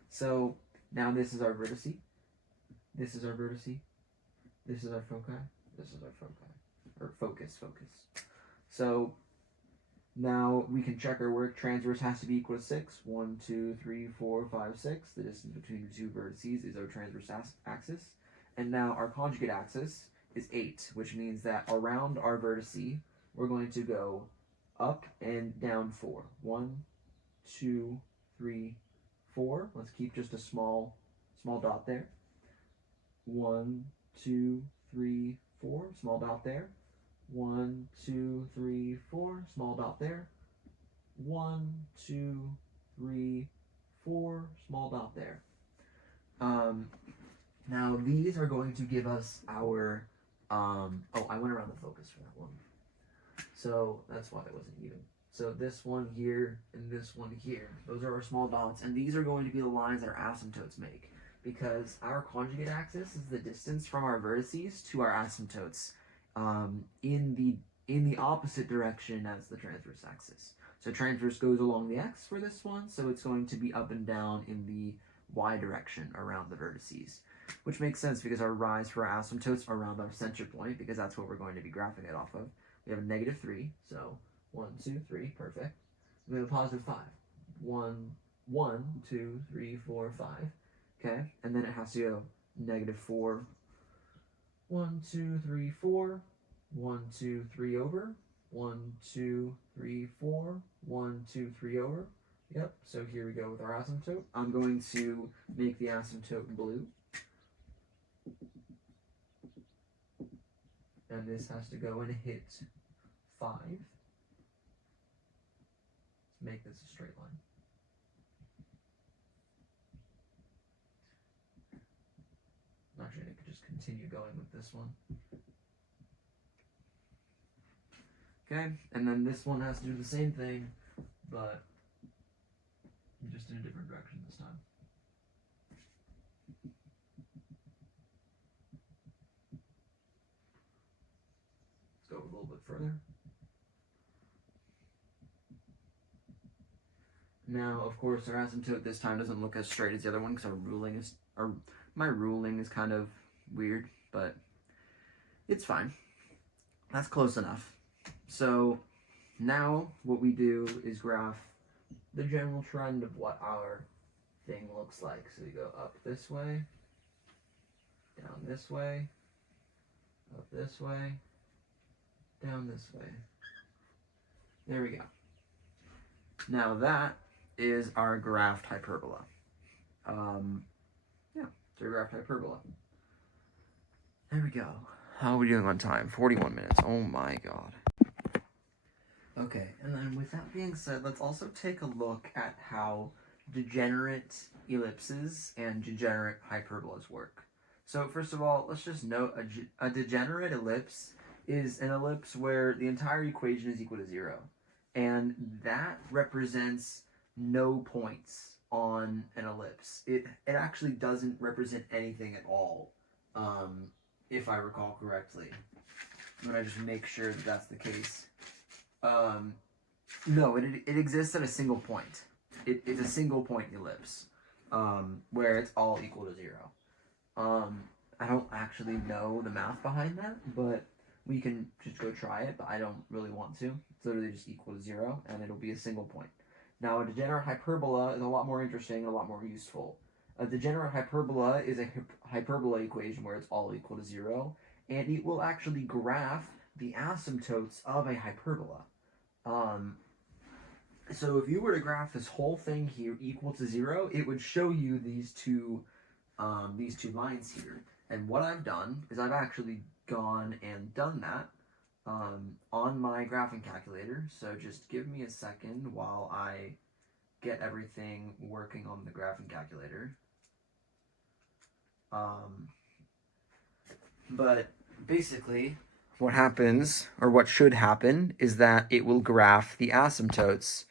So now this is our vertice. This is our vertice. This is our foci. This is our foci. Or focus. So now we can check our work. Transverse has to be equal to 6. 1, 2, 3, 4, 5, 6. The distance between the two vertices is our transverse axis. And now our conjugate axis is 8, which means that around our vertice, we're going to go up and down 4. 1, 2, 3, 4. Let's keep just a small dot there. 1, 2, 3, 4. Small dot there. 1, 2, 3, 4. Small dot there. 1, 2, 3, 4. Small dot there. Now these are going to give us our oh, I went around the focus for that one. So that's why it wasn't even. So this one here and this one here, those are our small dots, and these are going to be the lines that our asymptotes make, because our conjugate axis is the distance from our vertices to our asymptotes in the opposite direction as the transverse axis. So transverse goes along the x for this one, so it's going to be up and down in the y direction around the vertices, which makes sense because our rise for our asymptotes are around our center point, because that's what we're going to be graphing it off of. We have a -3, so 1, 2, 3, perfect. We have a +5. 1, 1, 2, 3, 4, 5. Okay, and then it has to go -4. 1, 2, 3, 4. 1, 2, 3 over. 1, 2, 3, 4. 1, 2, 3 over. Yep, so here we go with our asymptote. I'm going to make the asymptote blue. And this has to go and hit 5. make this a straight line. Actually, I could just continue going with this one. Okay, and then this one has to do the same thing, but just in a different direction this time. Let's go a little bit further. Now, of course, our asymptote this time doesn't look as straight as the other one because my ruling is kind of weird, but it's fine. That's close enough. So now what we do is graph the general trend of what our thing looks like. So we go up this way, down this way, up this way, down this way. There we go. Now that is our graphed hyperbola. Yeah, it's our graphed hyperbola. There we go. How are we doing on time? 41 minutes. Oh my god. Okay, and then with that being said, let's also take a look at how degenerate ellipses and degenerate hyperbolas work. So first of all, let's just note a degenerate ellipse is an ellipse where the entire equation is equal to 0. And that represents no points on an ellipse. It actually doesn't represent anything at all, if I recall correctly. I'm going to just make sure that that's the case. No, it exists at a single point. It's a single point ellipse, where it's all equal to 0. I don't actually know the math behind that, but we can just go try it, but I don't really want to. It's literally just equal to 0, and it'll be a single point. Now, a degenerate hyperbola is a lot more interesting and a lot more useful. A degenerate hyperbola is a hyperbola equation where it's all equal to 0, and it will actually graph the asymptotes of a hyperbola. So if you were to graph this whole thing here equal to 0, it would show you these two lines here. And what I've done is I've actually gone and done that on my graphing calculator. So just give me a second while I get everything working on the graphing calculator. But basically, what happens, or what should happen, is that it will graph the asymptotes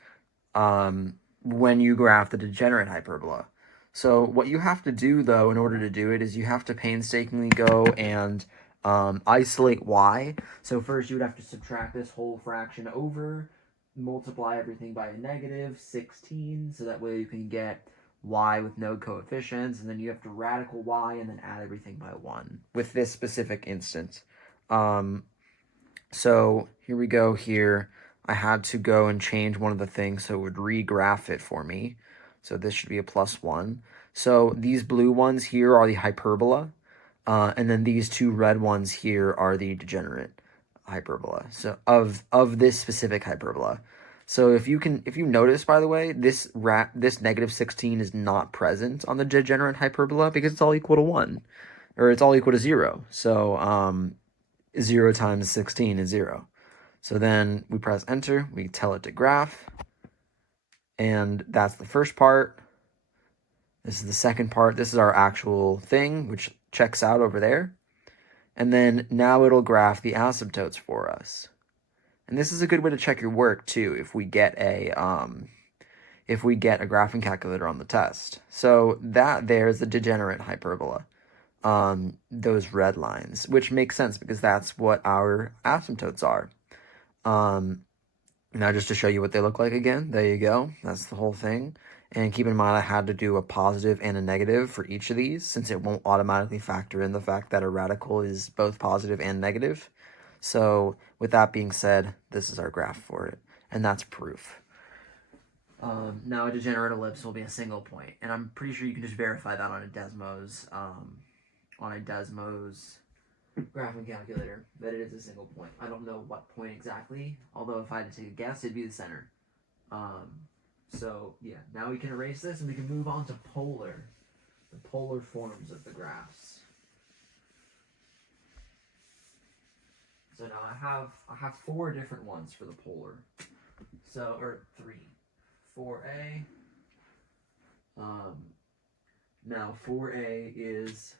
when you graph the degenerate hyperbola. So what you have to do, though, in order to do it, is you have to painstakingly go and isolate y. So first you would have to subtract this whole fraction over, multiply everything by a negative 16, so that way you can get y with no coefficients, and then you have to radical y and then add everything by 1 with this specific instance. So here we go here. I had to go and change one of the things so it would regraph it for me. So this should be a +1. So these blue ones here are the hyperbola, and then these two red ones here are the degenerate hyperbola. So of this specific hyperbola. So if you notice, by the way, this negative 16 is not present on the degenerate hyperbola because it's all equal to 1, or it's all equal to 0. So 0 times 16 is 0. So then we press enter, we tell it to graph, and that's the first part. This is the second part. This is our actual thing, which checks out over there. And then now it'll graph the asymptotes for us. And this is a good way to check your work too, if we get a graphing calculator on the test. So that there's the degenerate hyperbola. Those red lines, which makes sense because that's what our asymptotes are. Now just to show you what they look like again, there you go. That's the whole thing. And keep in mind I had to do a positive and a negative for each of these since it won't automatically factor in the fact that a radical is both positive and negative. So with that being said, this is our graph for it, and that's proof. Now a degenerate ellipse will be a single point, and I'm pretty sure you can just verify that on a Desmos graphing calculator that it is a single point. I don't know what point exactly, although if I had to take a guess, it'd be the center. So yeah, now we can erase this and we can move on to the polar forms of the graphs. So now I have 4 different ones for the polar. So, or 3. 4a. Now 4a is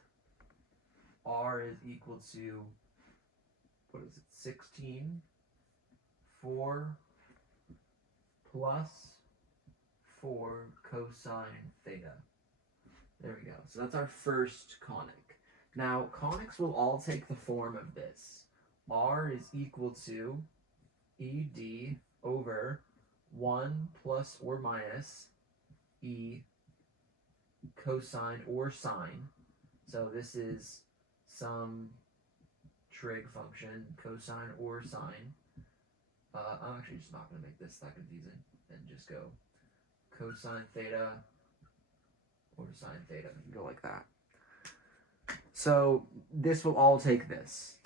r is equal to, what is it, 16, 4 plus 4 cosine theta. There we go. So that's our first conic. Now, conics will all take the form of this. R is equal to ED over 1 plus or minus E cosine or sine. So this is some trig function, cosine or sine. I'm actually just not going to make this that confusing and just go cosine theta or sine theta and go like that. So this will all take this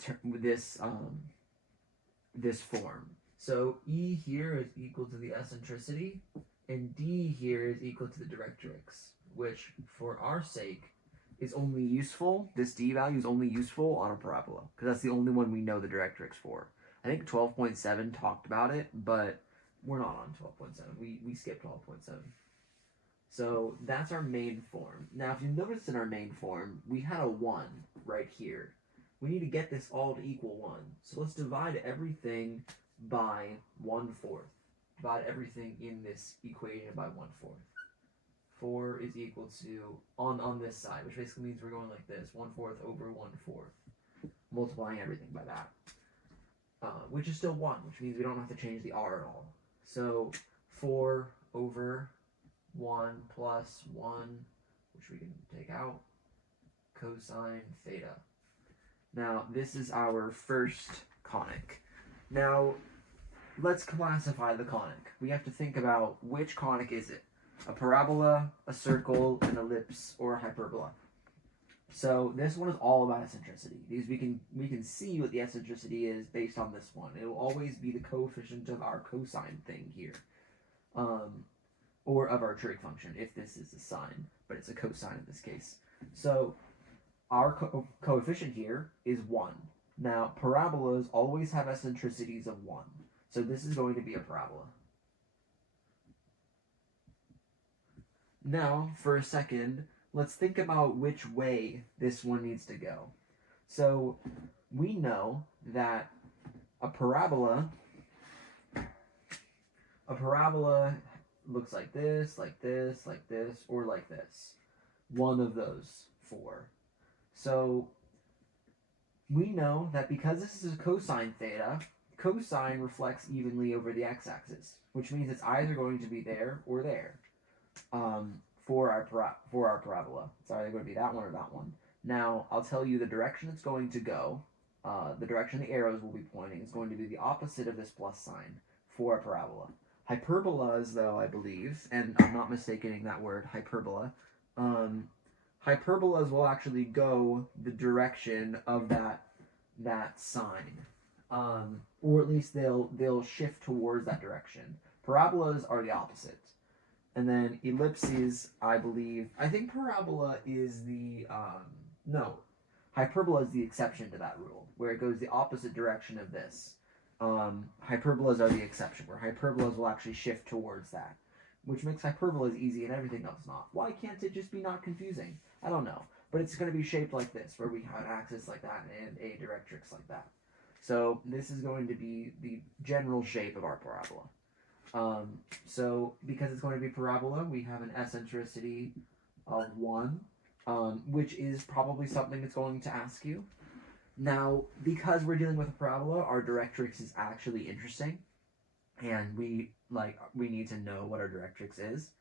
form. So E here is equal to the eccentricity, and D here is equal to the directrix, which for our sake is only useful, this D value is only useful on a parabola, because that's the only one we know the directrix for. I think 12.7 talked about it, but we're not on 12.7. We skipped 12.7. So that's our main form. Now, if you notice in our main form, we had a 1 right here. We need to get this all to equal 1. So let's divide everything by 1/4. Divide everything in this equation by 1/4. 4 is equal to, on this side, which basically means we're going like this, 1/4 over 1/4. Multiplying everything by that. Which is still 1, which means we don't have to change the r at all. So 4 over 1 plus 1, which we can take out, cosine theta. Now, this is our first conic. Now, let's classify the conic. We have to think about which conic is it? A parabola, a circle, an ellipse, or a hyperbola. So this one is all about eccentricity, because we can see what the eccentricity is based on this one. It will always be the coefficient of our cosine thing here, or of our trig function, if this is a sine, but it's a cosine in this case. So our coefficient here is 1. Now, parabolas always have eccentricities of 1, so this is going to be a parabola. Now, for a second, let's think about which way this one needs to go. So we know that a parabola looks like this, like this, like this, or like this. One of those 4. So we know that because this is a cosine theta, cosine reflects evenly over the x-axis, which means it's either going to be there or there. For our parabola, it's either going to be that one or that one. Now, I'll tell you the direction it's going to go. The direction the arrows will be pointing is going to be the opposite of this plus sign for a parabola. Hyperbolas, though, I believe, and I'm not mistaking that word, hyperbola, hyperbolas will actually go the direction of that sign, or at least they'll shift towards that direction. Parabolas are the opposite. And then ellipses, I think parabola is the, no, hyperbola is the exception to that rule, where it goes the opposite direction of this. Hyperbolas are the exception, where hyperbolas will actually shift towards that, which makes hyperbolas easy and everything else not. Why can't it just be not confusing? I don't know. But it's going to be shaped like this, where we have an axis like that and a directrix like that. So this is going to be the general shape of our parabola. So because it's going to be parabola, we have an eccentricity of 1, which is probably something it's going to ask you. Now, because we're dealing with a parabola, our directrix is actually interesting, and we need to know what our directrix is.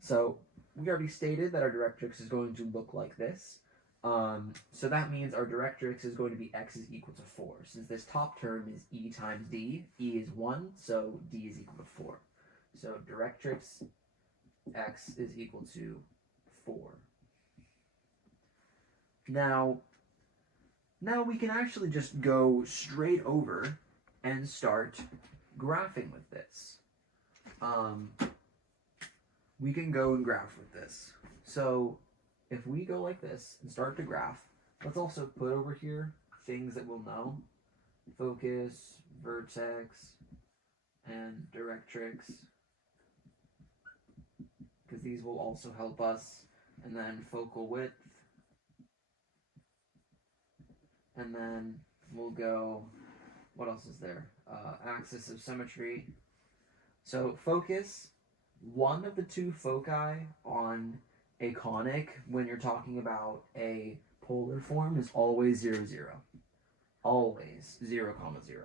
So we already stated that our directrix is going to look like this. So that means our directrix is going to be x is equal to 4. Since this top term is e times d, e is 1, so d is equal to 4. So directrix x is equal to 4. Now we can actually just go straight over and start graphing with this. We can go and graph with this. So if we go like this and start to graph, let's also put over here things that we'll know. Focus, vertex, and directrix. because these will also help us. And then focal width. And then we'll go, what else is there? Axis of symmetry. So focus, one of the two foci on a conic when you're talking about a polar form is always 0, 0. Always 0, 0.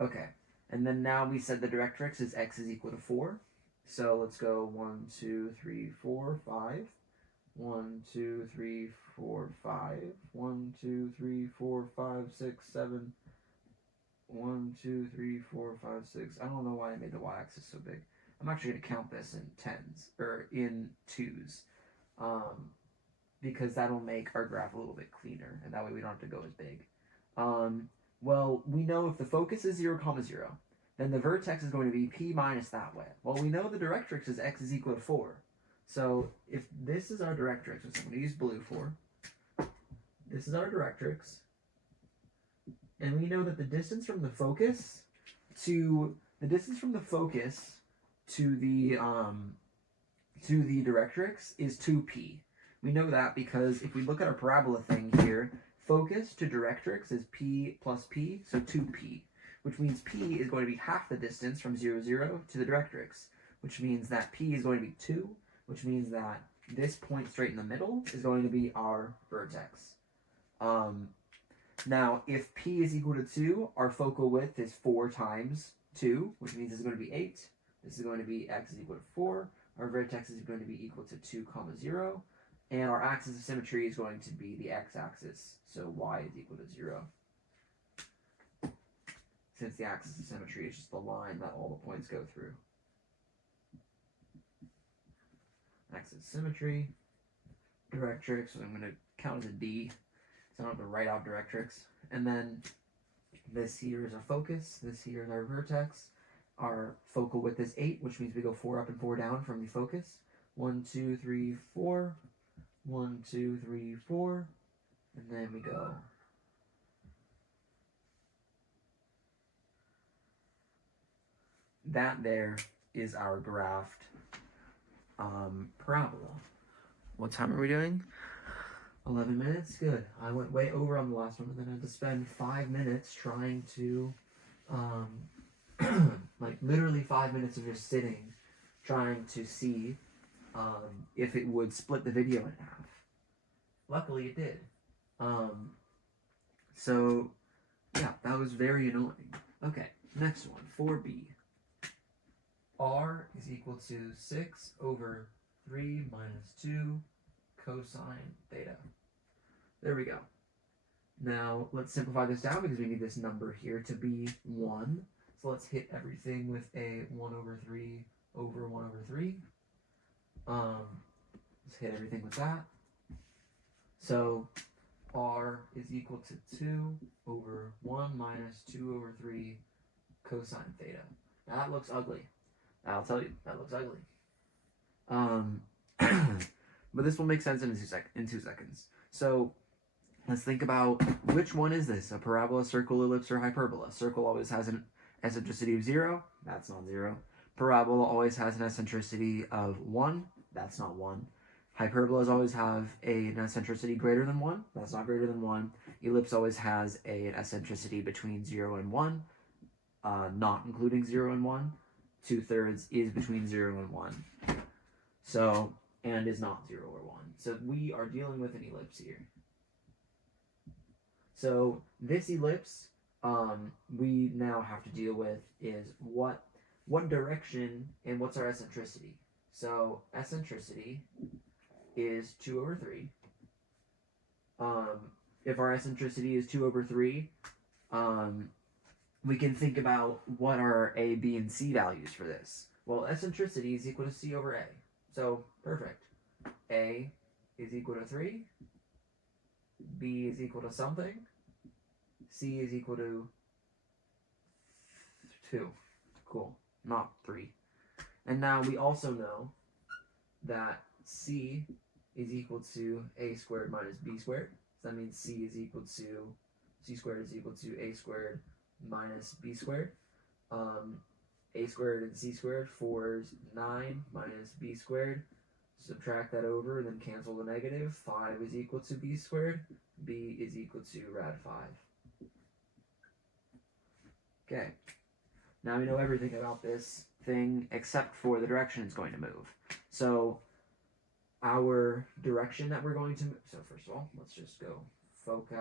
Okay, and then now we said the directrix is x is equal to 4. So let's go 1, 2, 3, 4, 5. 1, 2, 3, 4, 5. 1, 2, 3, 4, 5, 6, 7. 1, 2, 3, 4, 5, 6. I don't know why I made the y-axis so big. I'm actually going to count this in tens, or in twos, because that'll make our graph a little bit cleaner, and that way we don't have to go as big. Well, we know if the focus is 0, 0, then the vertex is going to be p minus that way. Well, we know the directrix is x is equal to 4. So if this is our directrix, which I'm going to use blue for, this is our directrix, and we know that the distance from the focus to the directrix is 2p. We know that because if we look at our parabola thing here, focus to directrix is p plus p, so 2p, which means p is going to be half the distance from 0, 0 to the directrix, which means that p is going to be 2, which means that this point straight in the middle is going to be our vertex. Now, if p is equal to 2, our focal width is 4 times 2, which means this is going to be 8. This is going to be x is equal to 4. Our vertex is going to be equal to 2, 0. And our axis of symmetry is going to be the x-axis. So y is equal to 0. Since the axis of symmetry is just the line that all the points go through. Axis of symmetry, directrix, so I'm going to count as a D, so I don't have to write out directrix. And then this here is our focus, this here is our vertex. Our focal width is 8, which means we go 4 up and 4 down from the focus. 1, 2, 3, 4. 1, 2, 3, 4. And then we go. That there is our graphed parabola. What time are we doing? 11 minutes? Good. I went way over on the last one, and then I had to spend 5 minutes trying to, like literally 5 minutes of just sitting, trying to see if it would split the video in half. Luckily it did. So, yeah, that was very annoying. Okay, next one, 4b. R is equal to 6 over 3 minus 2 cosine theta. There we go. Now, let's simplify this down because we need this number here to be 1. So let's hit everything with a 1 over 3 over 1 over 3. Let's hit everything with that. So R is equal to 2 over 1 minus 2 over 3 cosine theta. Now that looks ugly. I'll tell you, that looks ugly. But this will make sense in 2 seconds. So let's think about which one is this? A parabola, circle, ellipse, or hyperbola? Circle always has an eccentricity of 0. That's not 0. Parabola always has an eccentricity of 1. That's not 1. Hyperbolas always have an eccentricity greater than 1. That's not greater than 1. Ellipse always has an eccentricity between 0 and 1, not including 0 and 1. 2/3 is between 0 and 1. So, and is not 0 or 1. So we are dealing with an ellipse here. So this ellipse, we now have to deal with is what direction and what's our eccentricity. So eccentricity is 2 over 3. If our eccentricity is 2 over 3, we can think about what are A, B, and C values for this. Well, eccentricity is equal to C over A. So, perfect. A is equal to 3. B is equal to something. C is equal to 2. Cool. Not 3. And now we also know that C is equal to A squared minus B squared. So that means C squared is equal to A squared minus B squared. a squared and c squared. 4 is 9 minus b squared. Subtract that over, then cancel the negative. 5 is equal to b squared. B is equal to rad 5. Okay. Now we know everything about this thing except for the direction it's going to move. So our direction that we're going to move. So first of all, let's just go foci.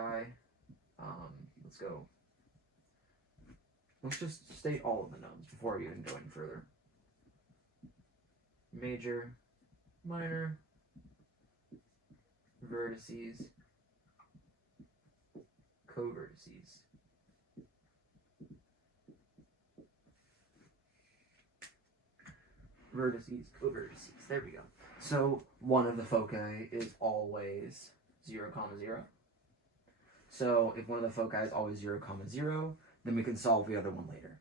Let's just state all of the knowns before we even go any further. Major, minor, vertices, covertices. Vertices, covertices. There we go. So one of the foci is always 0, 0. So if one of the foci is always 0, 0, then we can solve the other one later.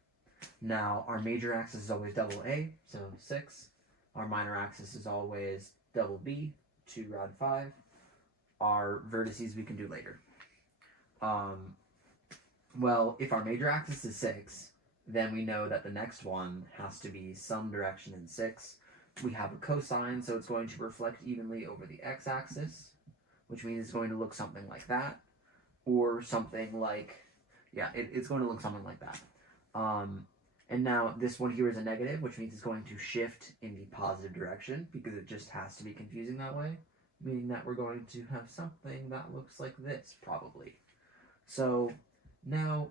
Now our major axis is always double A, so 6. Our minor axis is always double B, 2 rad 5. Our vertices we can do later. Well, if our major axis is 6, then we know that the next one has to be some direction in 6. We have a cosine, so it's going to reflect evenly over the x-axis, which means it's going to look something like that, or something like, yeah, it's going to look something like that. And now this one here is a negative, which means it's going to shift in the positive direction, because it just has to be confusing that way, meaning that we're going to have something that looks like this, probably. So now,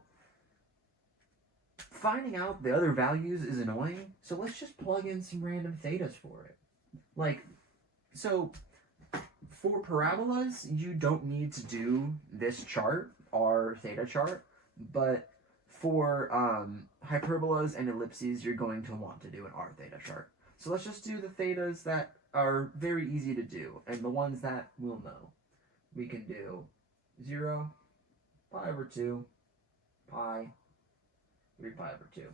finding out the other values is annoying, so let's just plug in some random thetas for it. Like, so for parabolas, you don't need to do this chart, our theta chart, but for hyperbolas and ellipses, you're going to want to do an r theta chart. So let's just do the thetas that are very easy to do, and the ones that we'll know. We can do 0, pi over 2, pi, 3 pi over 2.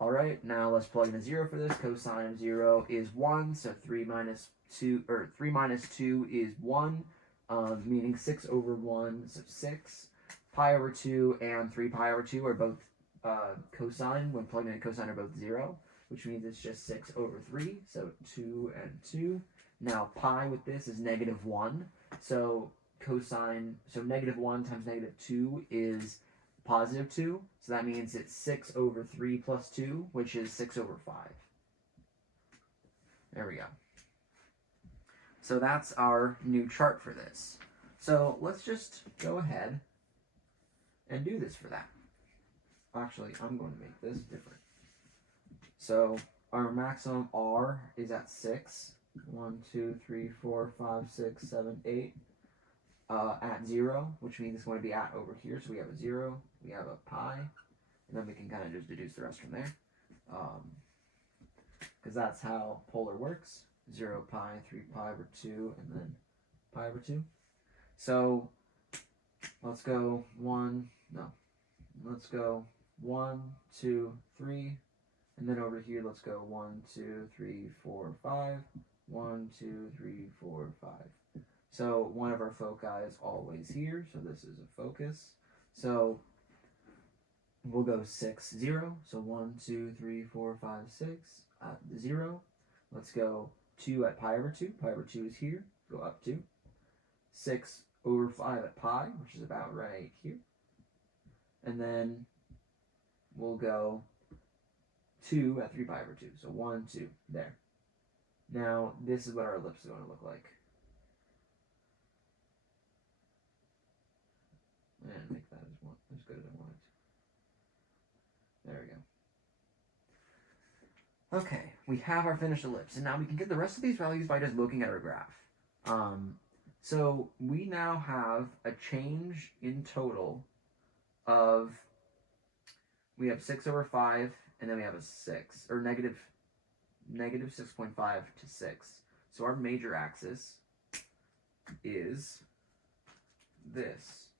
Alright, now let's plug in a 0 for this. Cosine of 0 is 1, so 3 minus 2 is 1, meaning 6 over 1, so 6. Pi over 2 and 3 pi over 2 are both cosine. When plugged in a cosine are both 0, which means it's just 6 over 3, so 2 and 2. Now pi with this is negative 1, so cosine, so negative 1 times negative 2 is positive 2, so that means it's 6 over 3 plus 2, which is 6 over 5. There we go. So that's our new chart for this. So let's just go ahead and do this for that. Actually, I'm going to make this different. So our maximum R is at 6. 1, 2, 3, 4, 5, 6, 7, 8. At 0, which means it's going to be at over here. So we have a 0, we have a pi, and then we can kind of just deduce the rest from there. Because that's how polar works. 0 pi, 3 pi over 2, and then pi over 2. So let's go 1, 2, 3, and then over here let's go 1, 2, 3, 4, 5, 1, 2, 3, 4, 5. So one of our foci is always here, so this is a focus. So we'll go 6, 0. So 1, 2, 3, 4, 5, 6 at 0. Let's go 2 at pi over 2. Pi over 2 is here. Go up 2. 6 over 5 at pi, which is about right here. And then we'll go 2 at 3 pi over 2. So 1, 2, there. Now this is what our ellipse is going to look like. And make that as good as I want it. There we go. Okay, we have our finished ellipse, and now we can get the rest of these values by just looking at our graph. So we now have a change in total of, we have 6 over 5, and then we have a 6, or negative 6.5 to 6. So our major axis is this.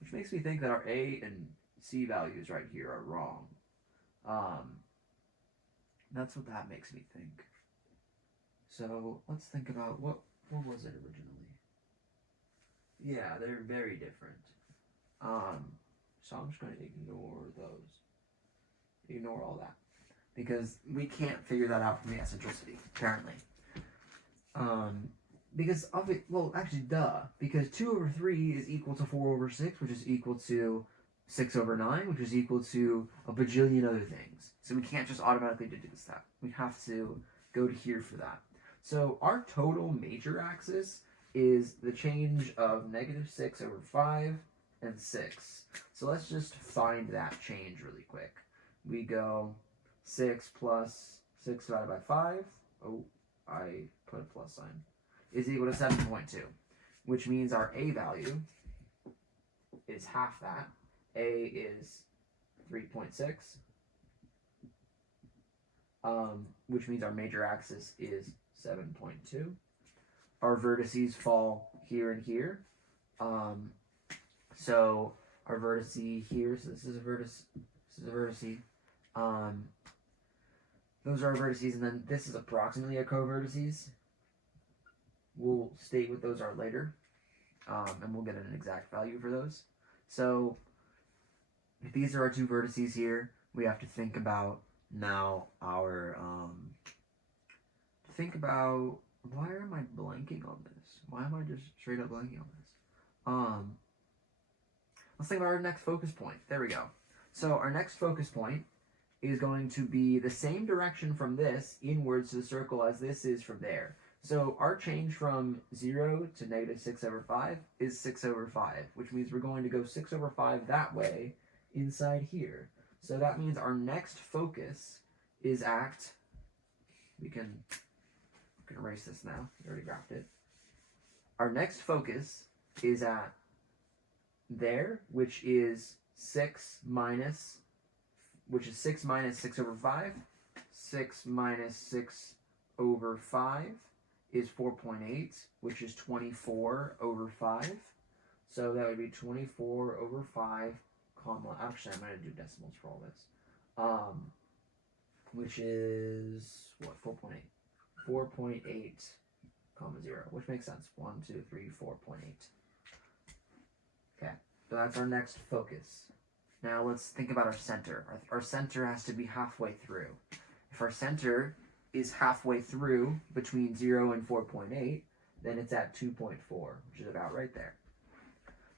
Which makes me think that our A and C values right here are wrong. That's what that makes me think. So let's think about what was it originally? Yeah, they're very different. So I'm just going to ignore those. Ignore all that. because we can't figure that out from the eccentricity, apparently. Because of it, well, actually, duh. Because 2 over 3 is equal to 4 over 6, which is equal to 6 over 9, which is equal to a bajillion other things. So we can't just automatically deduce that. We have to go to here for that. So our total major axis is the change of negative 6 over 5 and 6. So let's just find that change really quick. We go 6 plus 6 divided by 5. Oh, I put a plus sign. Is equal to 7.2, which means our A value is half that. A is 3.6, which means our major axis is 7.2. Our vertices fall here and here. So our vertice here, so this is a vertice, this is a vertice. Those are our vertices, and then this is approximately our co-vertices. We'll state what those are later, and we'll get an exact value for those. So if these are our two vertices here, we have to think about now our, why am I blanking on this? Why am I just straight up blanking on this? Let's think about our next focus point. There we go. So our next focus point is going to be the same direction from this inwards to the circle as this is from there. So our change from 0 to negative 6 over 5 is 6 over 5, which means we're going to go 6 over 5 that way inside here. So that means our next focus is at, we can erase this now, we already graphed it. Our next focus is at there, which is 6 minus 6 over 5. 6 minus 6 over 5 is 4.8, which is 24 over 5. So that would be 24 over 5, comma, actually I'm going to do decimals for all this. Which is, what, 4.8? 4.8, comma 0, which makes sense. 1, 2, 3, 4.8. Okay, so that's our next focus. Now let's think about our center. Our center has to be halfway through. If our center is halfway through between 0 and 4.8, then it's at 2.4, which is about right there.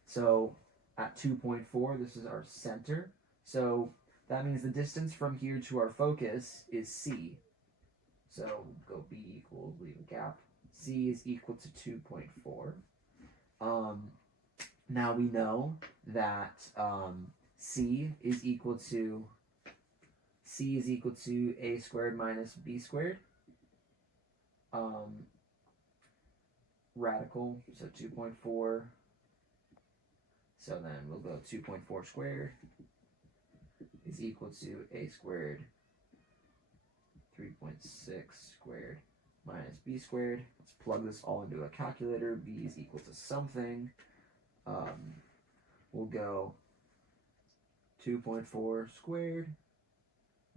So at 2.4, this is our center. So that means the distance from here to our focus is C. So go B equals, leave a gap. C is equal to 2.4. Now we know that C is equal to A squared minus B squared. Radical, so 2.4. So then we'll go 2.4 squared is equal to A squared 3.6 squared minus B squared. Let's plug this all into a calculator. B is equal to something. We'll go 2.4 squared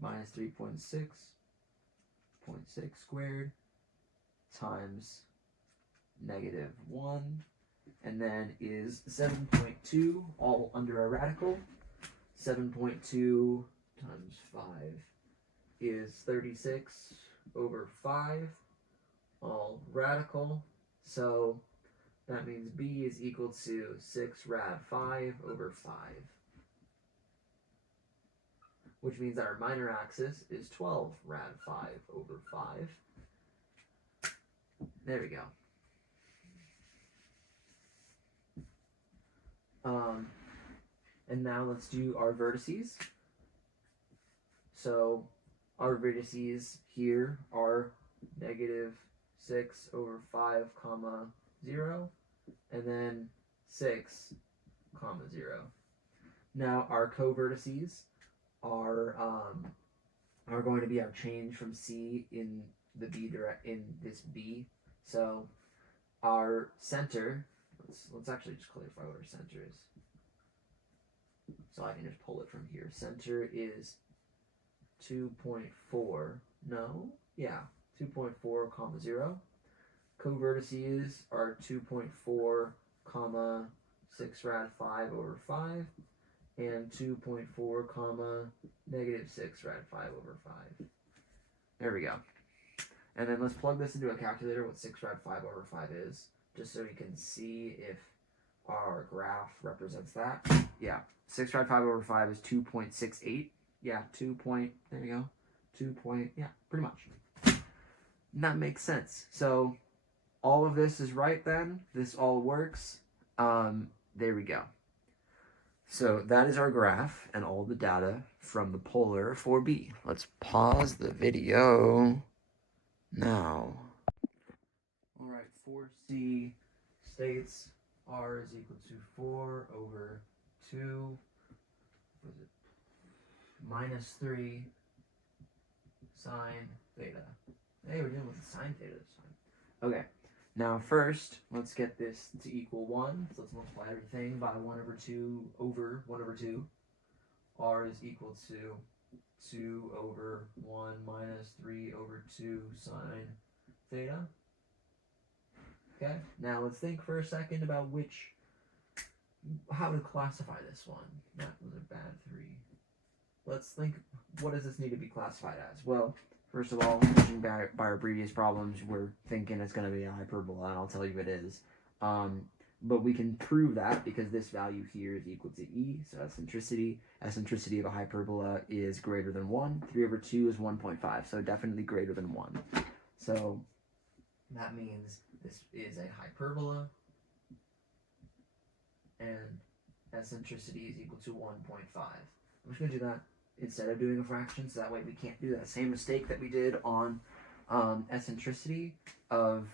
minus 3.6 squared times negative 1, and then is 7.2 all under a radical. 7.2 times 5 is 36 over 5 all radical. So that means B is equal to 6 rad 5 over 5. Which means our minor axis is 12 rad 5 over 5. There we go. And now let's do our vertices. So our vertices here are negative 6 over 5 comma 0, and then 6 comma 0. Now our co-vertices are going to be our change from C in the B in this B. So our center, let's actually just clarify what our center is. So I can just pull it from here. Center is 2.4. No, yeah, 2.4 comma 0. Co-vertices are 2.4 comma 6 rad 5 over 5 and 2.4 comma negative 6 rad 5 over 5. There we go. And then let's plug this into a calculator, what 6 rad 5 over 5 is, just so we can see if our graph represents that. Yeah, 6 rad 5 over 5 is 2.68. Yeah, there you go. Yeah, pretty much. And that makes sense. So all of this is right then. This all works. There we go. So that is our graph and all the data from the polar 4B. Let's pause the video now. All right, 4C states R is equal to 4 over 2, what is it, minus 3 sine theta. Hey, we're dealing with the sine theta this time. Okay, now first, let's get this to equal 1. So let's multiply everything by 1 over 2 over 1 over 2. R is equal to 2 over 1 minus 3 over 2 sine theta. Okay, now let's think for a second about how to classify this one. That was a bad 3. Let's think, what does this need to be classified as? Well, first of all, judging by our previous problems, we're thinking it's going to be a hyperbola, and I'll tell you it is. But we can prove that because this value here is equal to E, so eccentricity. Eccentricity of a hyperbola is greater than 1. 3 over 2 is 1.5, so definitely greater than 1. So that means this is a hyperbola, and eccentricity is equal to 1.5. I'm just going to do that instead of doing a fraction, so that way we can't do that same mistake that we did on eccentricity of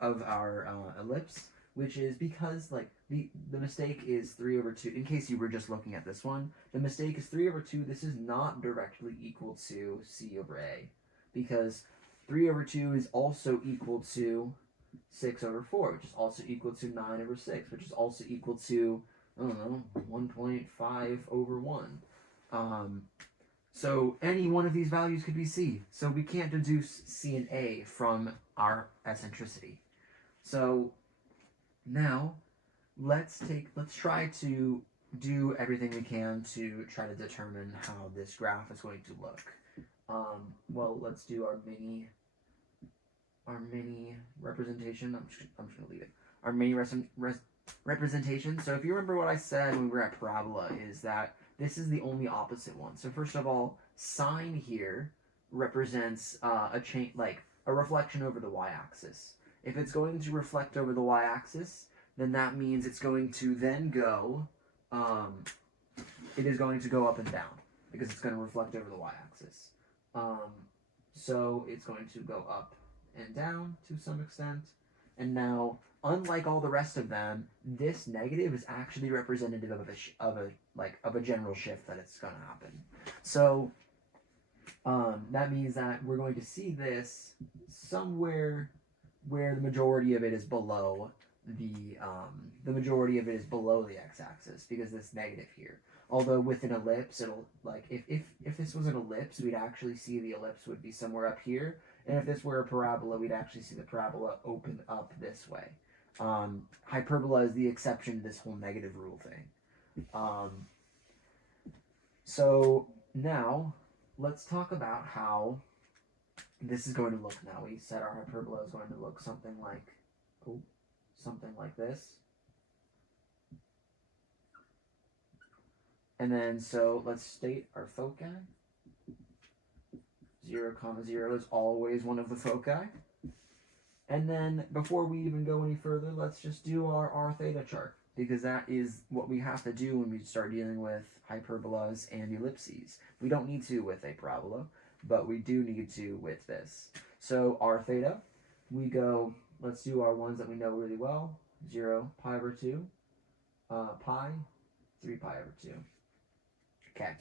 our ellipse, which is because like the mistake is 3 over 2. In case you were just looking at this one, the mistake is 3 over 2. This is not directly equal to C over A, because 3 over 2 is also equal to 6 over 4, which is also equal to 9 over 6, which is also equal to, I don't know, 1.5 over 1. So any one of these values could be C. So we can't deduce C and A from our eccentricity. So now let's try to do everything we can to try to determine how this graph is going to look. Well, let's do our mini representation. I'm just gonna leave it. Our mini representation. So if you remember what I said when we were at parabola, is that this is the only opposite one. So first of all, sine here represents a reflection over the y-axis. If it's going to reflect over the y-axis, then that means it's going to then go, it is going to go up and down because it's going to reflect over the y-axis. So it's going to go up and down to some extent. And now, unlike all the rest of them, this negative is actually representative of a general shift that it's going to happen. So that means that we're going to see this somewhere where the majority of it is below the x-axis, because this negative here. Although with an ellipse, it'll if this was an ellipse, we'd actually see the ellipse would be somewhere up here. And if this were a parabola, we'd actually see the parabola open up this way. Hyperbola is the exception to this whole negative rule thing. So now let's talk about how this is going to look now. We said our hyperbola is going to look something like this. And then so let's state our foci. 0, 0 is always one of the foci. And then before we even go any further, let's just do our r theta chart, because that is what we have to do when we start dealing with hyperbolas and ellipses. We don't need to with a parabola, but we do need to with this. So r theta, we go, let's do our ones that we know really well. 0, pi over 2, pi, 3 pi over 2. Okay.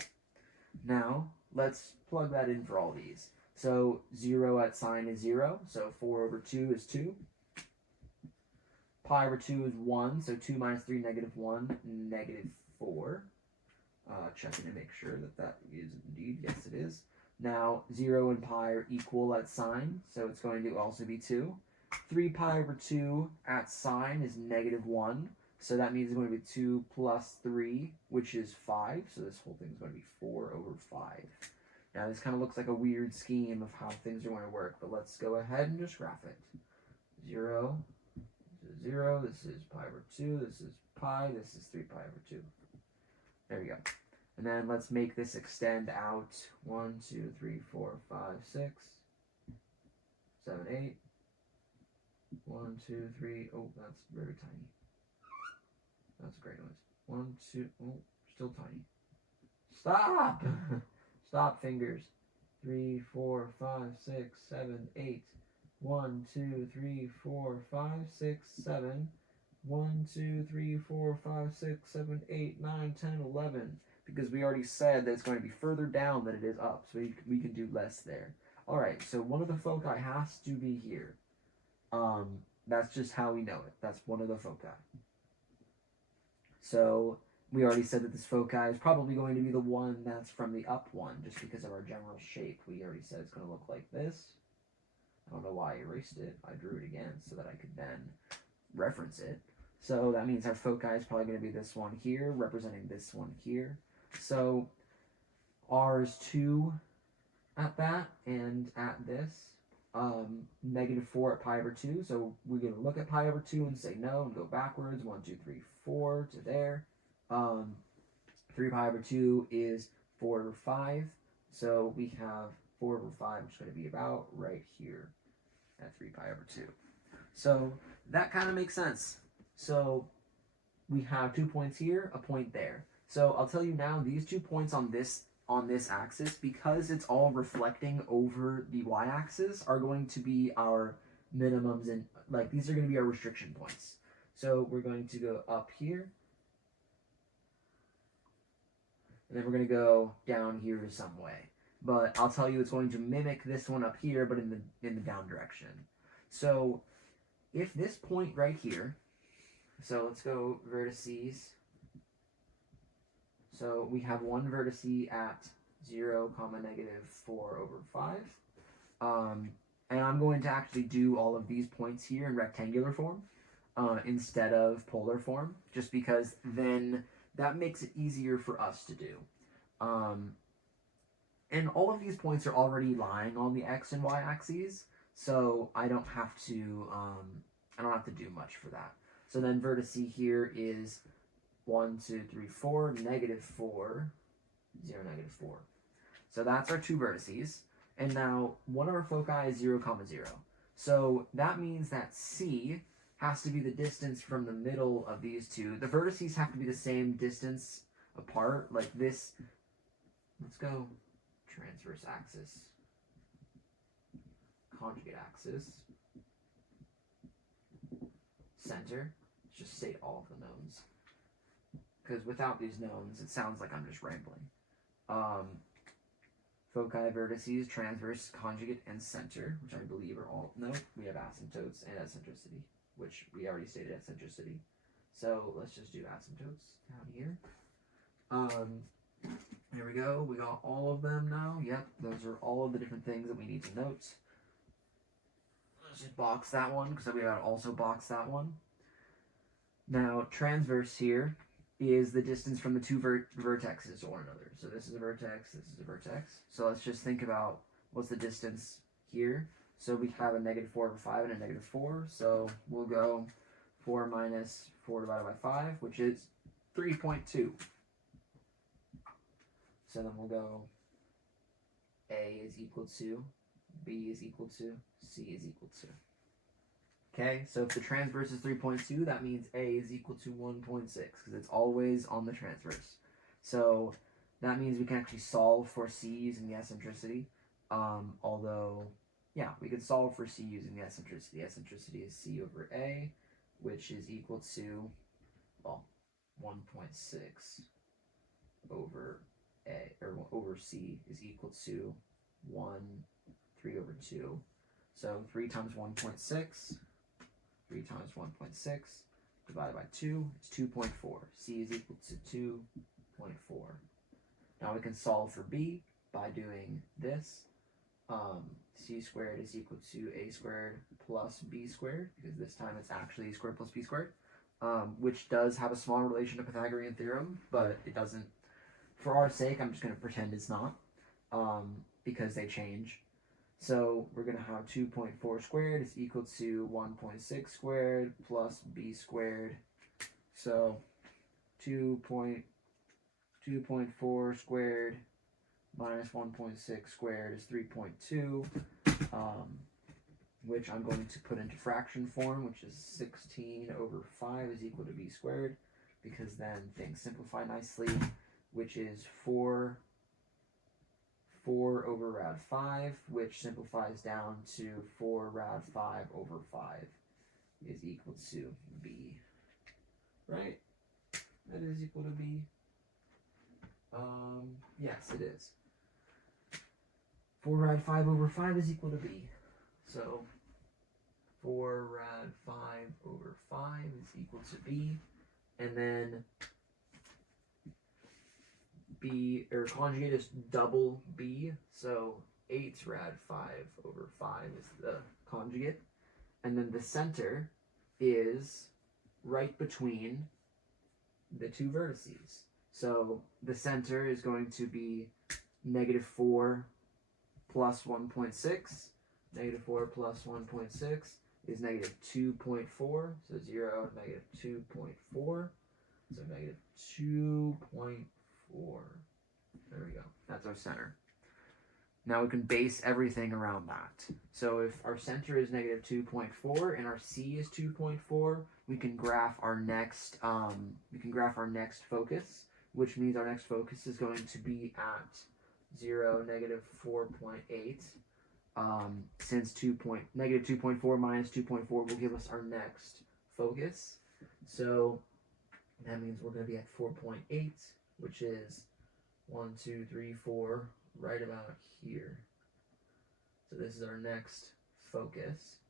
Now, let's plug that in for all these. So 0 at sine is 0, so 4 over 2 is 2. Pi over 2 is 1, so 2 minus 3, negative 1, negative 4. Checking to make sure that that is indeed, yes it is. Now 0 and pi are equal at sine, so it's going to also be 2. 3 pi over 2 at sine is negative 1, so that means it's going to be 2 plus 3, which is 5, so this whole thing is going to be 4 over 5. Now this kind of looks like a weird scheme of how things are going to work, but let's go ahead and just graph it. 0, this is 0, this is pi over 2, this is pi, this is 3 pi over 2. There we go. And then let's make this extend out 1, 2, 3, 4, 5, 6, 7, 8. 1, 2, 3. Oh, that's very tiny. That's a great noise. 1, 2. Oh, still tiny. Stop! Stop, fingers. 3, 4, 5, 6, 7, 8. 1, 2, 3, 4, 5, 6, 7. 1, 2, 3, 4, 5, 6, 7, 8, 9, 10, 11. Because we already said that it's going to be further down than it is up, so we can do less there. Alright, so one of the foci has to be here. That's just how we know it. That's one of the foci. So we already said that this foci is probably going to be the one that's from the up one, just because of our general shape. We already said it's going to look like this. I don't know why I erased it. I drew it again so that I could then reference it. So that means our foci is probably going to be this one here, representing this one here. So R is 2 at that, and at this. -4 at pi over 2, so we're going to look at pi over 2 and say no and go backwards. 1, 2, 3, 4 to there. 3 pi over 2 is 4 over 5, so we have 4 over 5, which is going to be about right here at 3 pi over 2. So that kind of makes sense. So we have 2 points here, a point there. So I'll tell you now, these 2 points on this axis, because it's all reflecting over the y-axis, are going to be our minimums, and like these are going to be our restriction points. So we're going to go up here, and then we're going to go down here some way. But I'll tell you, it's going to mimic this one up here, but in the down direction. So if this point right here, so let's go vertices. So we have one vertice at 0, -4 over 5. And I'm going to actually do all of these points here in rectangular form instead of polar form, just because then that makes it easier for us to do. And all of these points are already lying on the x and y axes, so I don't have to do much for that. So then vertice here is 1, 2, 3, 4, -4, 0, -4. So that's our 2 vertices. And now one of our foci is 0, 0. So that means that C has to be the distance from the middle of these two. The vertices have to be the same distance apart, like this. Let's go transverse axis, conjugate axis, center. Let's just state all of the knowns, because without these knowns, it sounds like I'm just rambling. Foci, vertices, transverse, conjugate, and center, which I believe are all, no, we have asymptotes and eccentricity, which we already stated eccentricity. So let's just do asymptotes down here. Here we go. We got all of them now. Yep, those are all of the different things that we need to note. Let's just box that one, because we gotta also box that one. Now, transverse here is the distance from the 2 vertexes to one another. So this is a vertex, this is a vertex. So let's just think about what's the distance here. So we have a -4 over 5 and a -4. So we'll go 4 minus 4 divided by 5, which is 3.2. So then we'll go A is equal to, B is equal to, C is equal to. Okay, so if the transverse is 3.2, that means A is equal to 1.6, because it's always on the transverse. So that means we can actually solve for C using the eccentricity. Although, yeah, we can solve for C using the eccentricity. Eccentricity is C over A, which is equal to, well, 1.6 over A, or over C is equal to 3 over 2. So 3 times 1.6, 3 times 1.6 divided by 2, it's 2.4. C is equal to 2.4. Now we can solve for B by doing this. C squared is equal to A squared plus B squared, because this time it's actually A squared plus B squared, which does have a small relation to Pythagorean theorem, but it doesn't. For our sake, I'm just going to pretend it's not. because they change. So we're going to have 2.4 squared is equal to 1.6 squared plus b squared. So 2.4 squared minus 1.6 squared is 3.2, which I'm going to put into fraction form, which is 16 over 5 is equal to b squared, because then things simplify nicely, which is 4 over rad 5, which simplifies down to 4 rad 5 over 5 is equal to b. Right? That is equal to b. Yes, it is. 4 rad 5 over 5 is equal to b. So 4 rad 5 over 5 is equal to b. And then b, or conjugate is double b. So 8 rad 5 over 5 is the conjugate. And then the center is right between the two vertices. So the center is going to be negative 4 plus 1.6. Negative 4 plus 1.6 is negative 2.4. So 0, negative 2.4. So negative 2.4. There we go. That's our center. Now we can base everything around that. So if our center is negative 2.4 and our C is 2.4, we can graph our next focus, which means our next focus is going to be at 0, negative 4.8. Since negative 2.4 minus 2.4 will give us our next focus. So that means we're going to be at 4.8, which is 1, 2, 3, 4, right about here. So this is our next focus.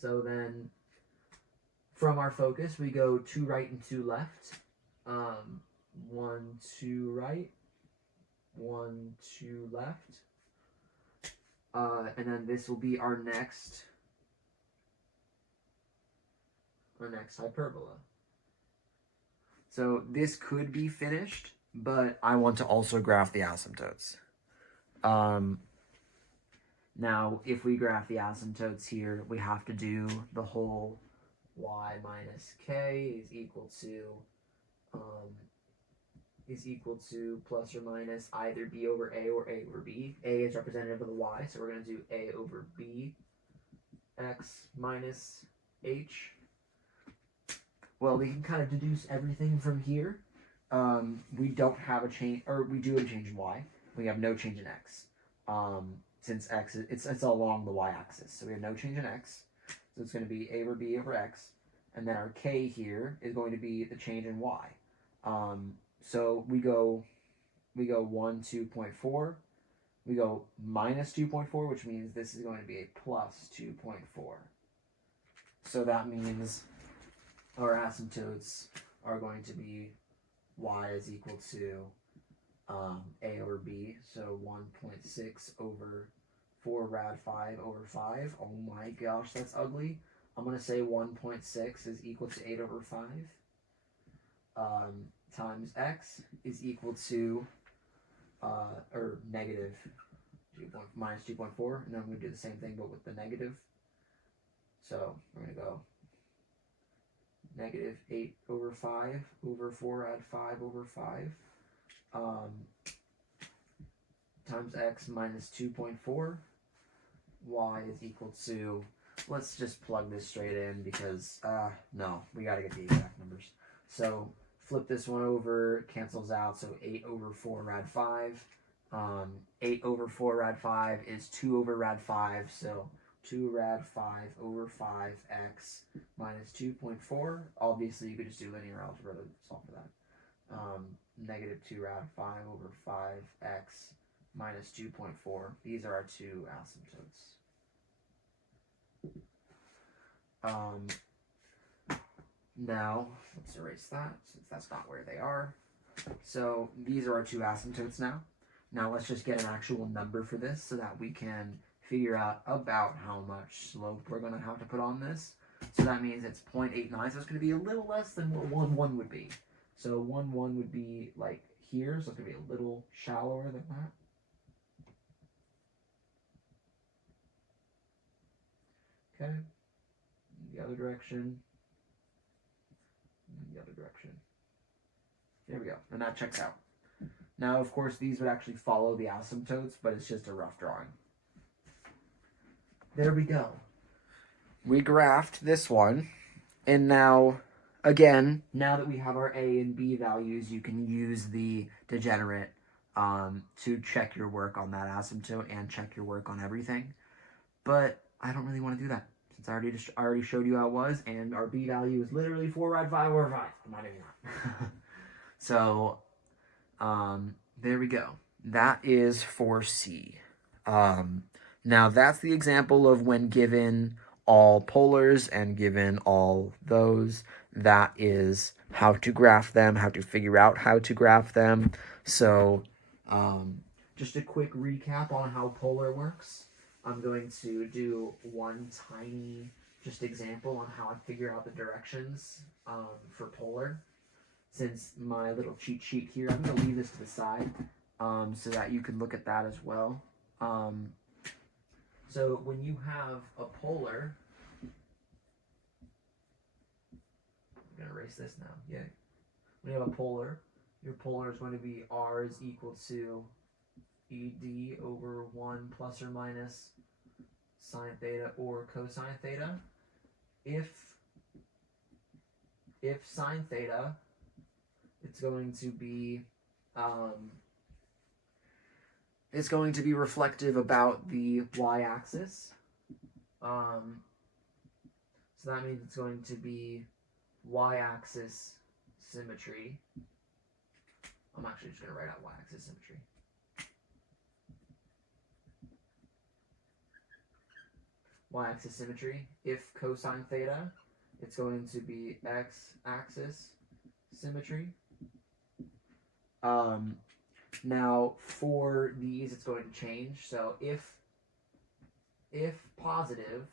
So then from our focus, we go 2 right and 2 left. 1, 2 right, 1, 2 left. And then this will be our next hyperbola. So this could be finished, but I want to also graph the asymptotes. Now, if we graph the asymptotes here, we have to do the whole y minus k is equal to plus or minus either b over a or a over b. A is representative of the y, so we're going to do a over b x minus h. Well, we can kind of deduce everything from here. We don't have a change, or we do have a change in y. We have no change in x. Since x is, it's along the y-axis, so we have no change in x. So it's going to be a over b over x, and then our k here is going to be the change in y. So we go 1, 2.4. We go minus 2.4, which means this is going to be a plus 2.4. So that means our asymptotes are going to be y is equal to a over b, so 1.6 over 4 rad 5 over 5. Oh my gosh, that's ugly. I'm going to say 1.6 is equal to 8 over 5. Times x is equal to, or negative minus 2.4, and then I'm going to do the same thing but with the negative. So we're going to go negative 8 over 5 over 4 rad 5 over 5 times x minus 2.4. Y is equal to, let's just plug this straight in because, no, we got to get the exact numbers. So flip this one over, cancels out, so 8 over 4 rad 5. 8 over 4 rad 5 is 2 over rad 5, so 2 rad 5 over 5x minus 2.4. Obviously, you could just do linear algebra to solve for that. Negative 2 rad 5 over 5x minus 2.4. These are our two asymptotes. Now, let's erase that since that's not where they are. So these are our two asymptotes now. Now let's just get an actual number for this so that we can figure out about how much slope we're going to have to put on this. So that means it's 0.89, so it's going to be a little less than what 1 would be. So 1 would be like here, so it's going to be a little shallower than that. Okay. The other direction. And the other direction. There we go. And that checks out. Now, of course, these would actually follow the asymptotes, but it's just a rough drawing. There we go. We graphed this one. And now, again, now that we have our A and B values, you can use the degenerate to check your work on that asymptote and check your work on everything. But I don't really want to do that since I already showed you how it was, and our B value is literally 4 right 5 over 5. I'm not doing that. So, there we go. That is for C. Now, that's the example of when given all polars and given all those. That is how to graph them, how to figure out how to graph them. So, just a quick recap on how polar works. I'm going to do one tiny just example on how I figure out the directions for polar. Since my little cheat sheet here, I'm going to leave this to the side so that you can look at that as well. So when you have a polar, I'm going to erase this now. Yeah. When you have a polar, your polar is going to be R is equal to ED over 1 plus or minus sine theta or cosine theta. If sine theta, it's going to be reflective about the y-axis. So that means it's going to be y-axis symmetry. I'm actually just going to write out y-axis symmetry. Y-axis symmetry. If cosine theta, it's going to be x-axis symmetry. Now for these, it's going to change. So if positive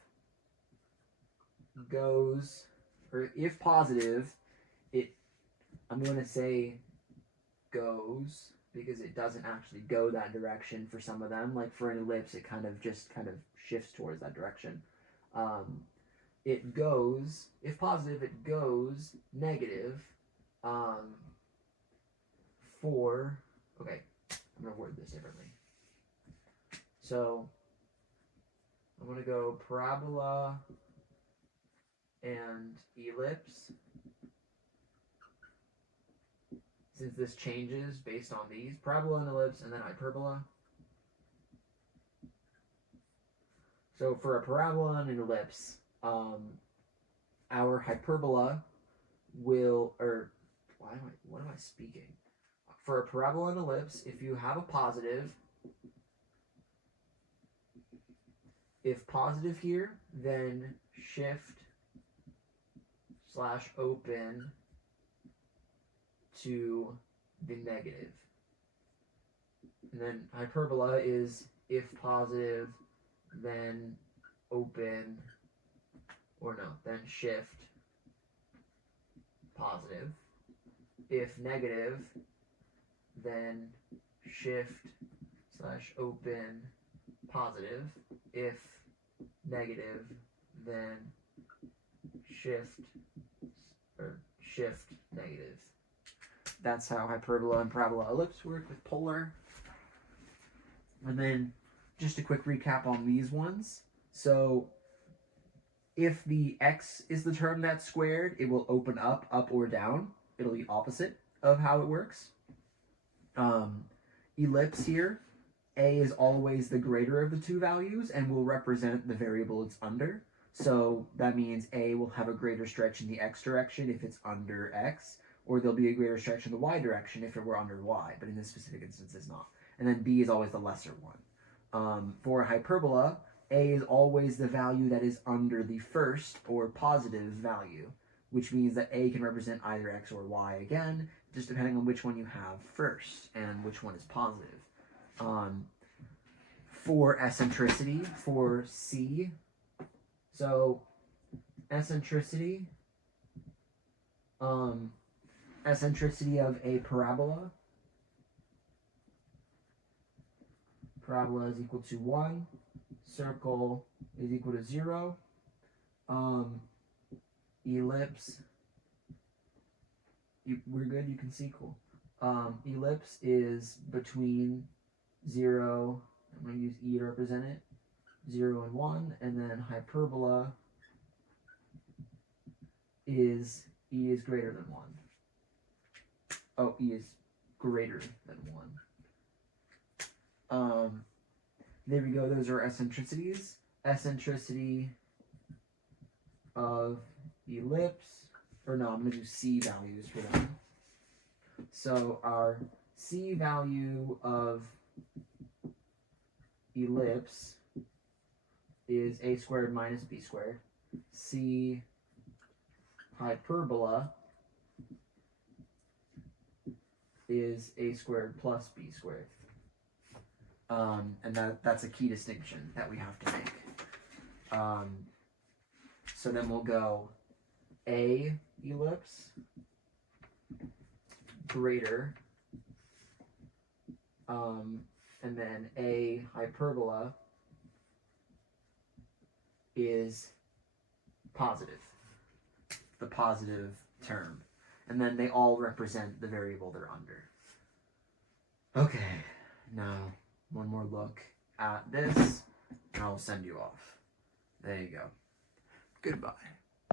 goes, or if positive, I'm going to say goes because it doesn't actually go that direction for some of them. Like for an ellipse, it kind of shifts towards that direction. It goes, if positive, it goes negative okay, I'm going to word this differently. So I'm going to go parabola and ellipse. Since this changes based on these, parabola and ellipse, and then hyperbola. So for a parabola and an ellipse, our hyperbola will, what am I speaking? For a parabola and ellipse, if you have a positive, if positive here, then shift / open to the negative. And then hyperbola is if positive, then open, then shift positive. If negative, then shift / open positive. If negative, then shift negative. That's how hyperbola and parabola ellipse work with polar. And then just a quick recap on these ones. So if the x is the term that's squared, it will open up or down. It'll be opposite of how it works. Ellipse here, a is always the greater of the two values and will represent the variable it's under. So that means a will have a greater stretch in the x direction if it's under x, or there'll be a greater stretch in the y direction if it were under y, but in this specific instance it's not. And then b is always the lesser one. For a hyperbola, a is always the value that is under the first or positive value, which means that a can represent either x or y again, just depending on which one you have first and which one is positive. For eccentricity, for C, so eccentricity of a parabola. Parabola is equal to 1, circle is equal to 0. Ellipse. We're good. You can see. Cool. Ellipse is between 0. I'm going to use E to represent it. 0 and 1, and then hyperbola is E is greater than 1. Oh, E is greater than 1. There we go. Those are eccentricities. Eccentricity of ellipse, or no, I'm going to do C values for them. So our C value of ellipse is a squared minus b squared. C hyperbola is a squared plus b squared. And that's a key distinction that we have to make. So then we'll go A ellipse greater, and then A hyperbola is positive, the positive term. And then they all represent the variable they're under. Okay, now one more look at this, and I'll send you off. There you go. Goodbye.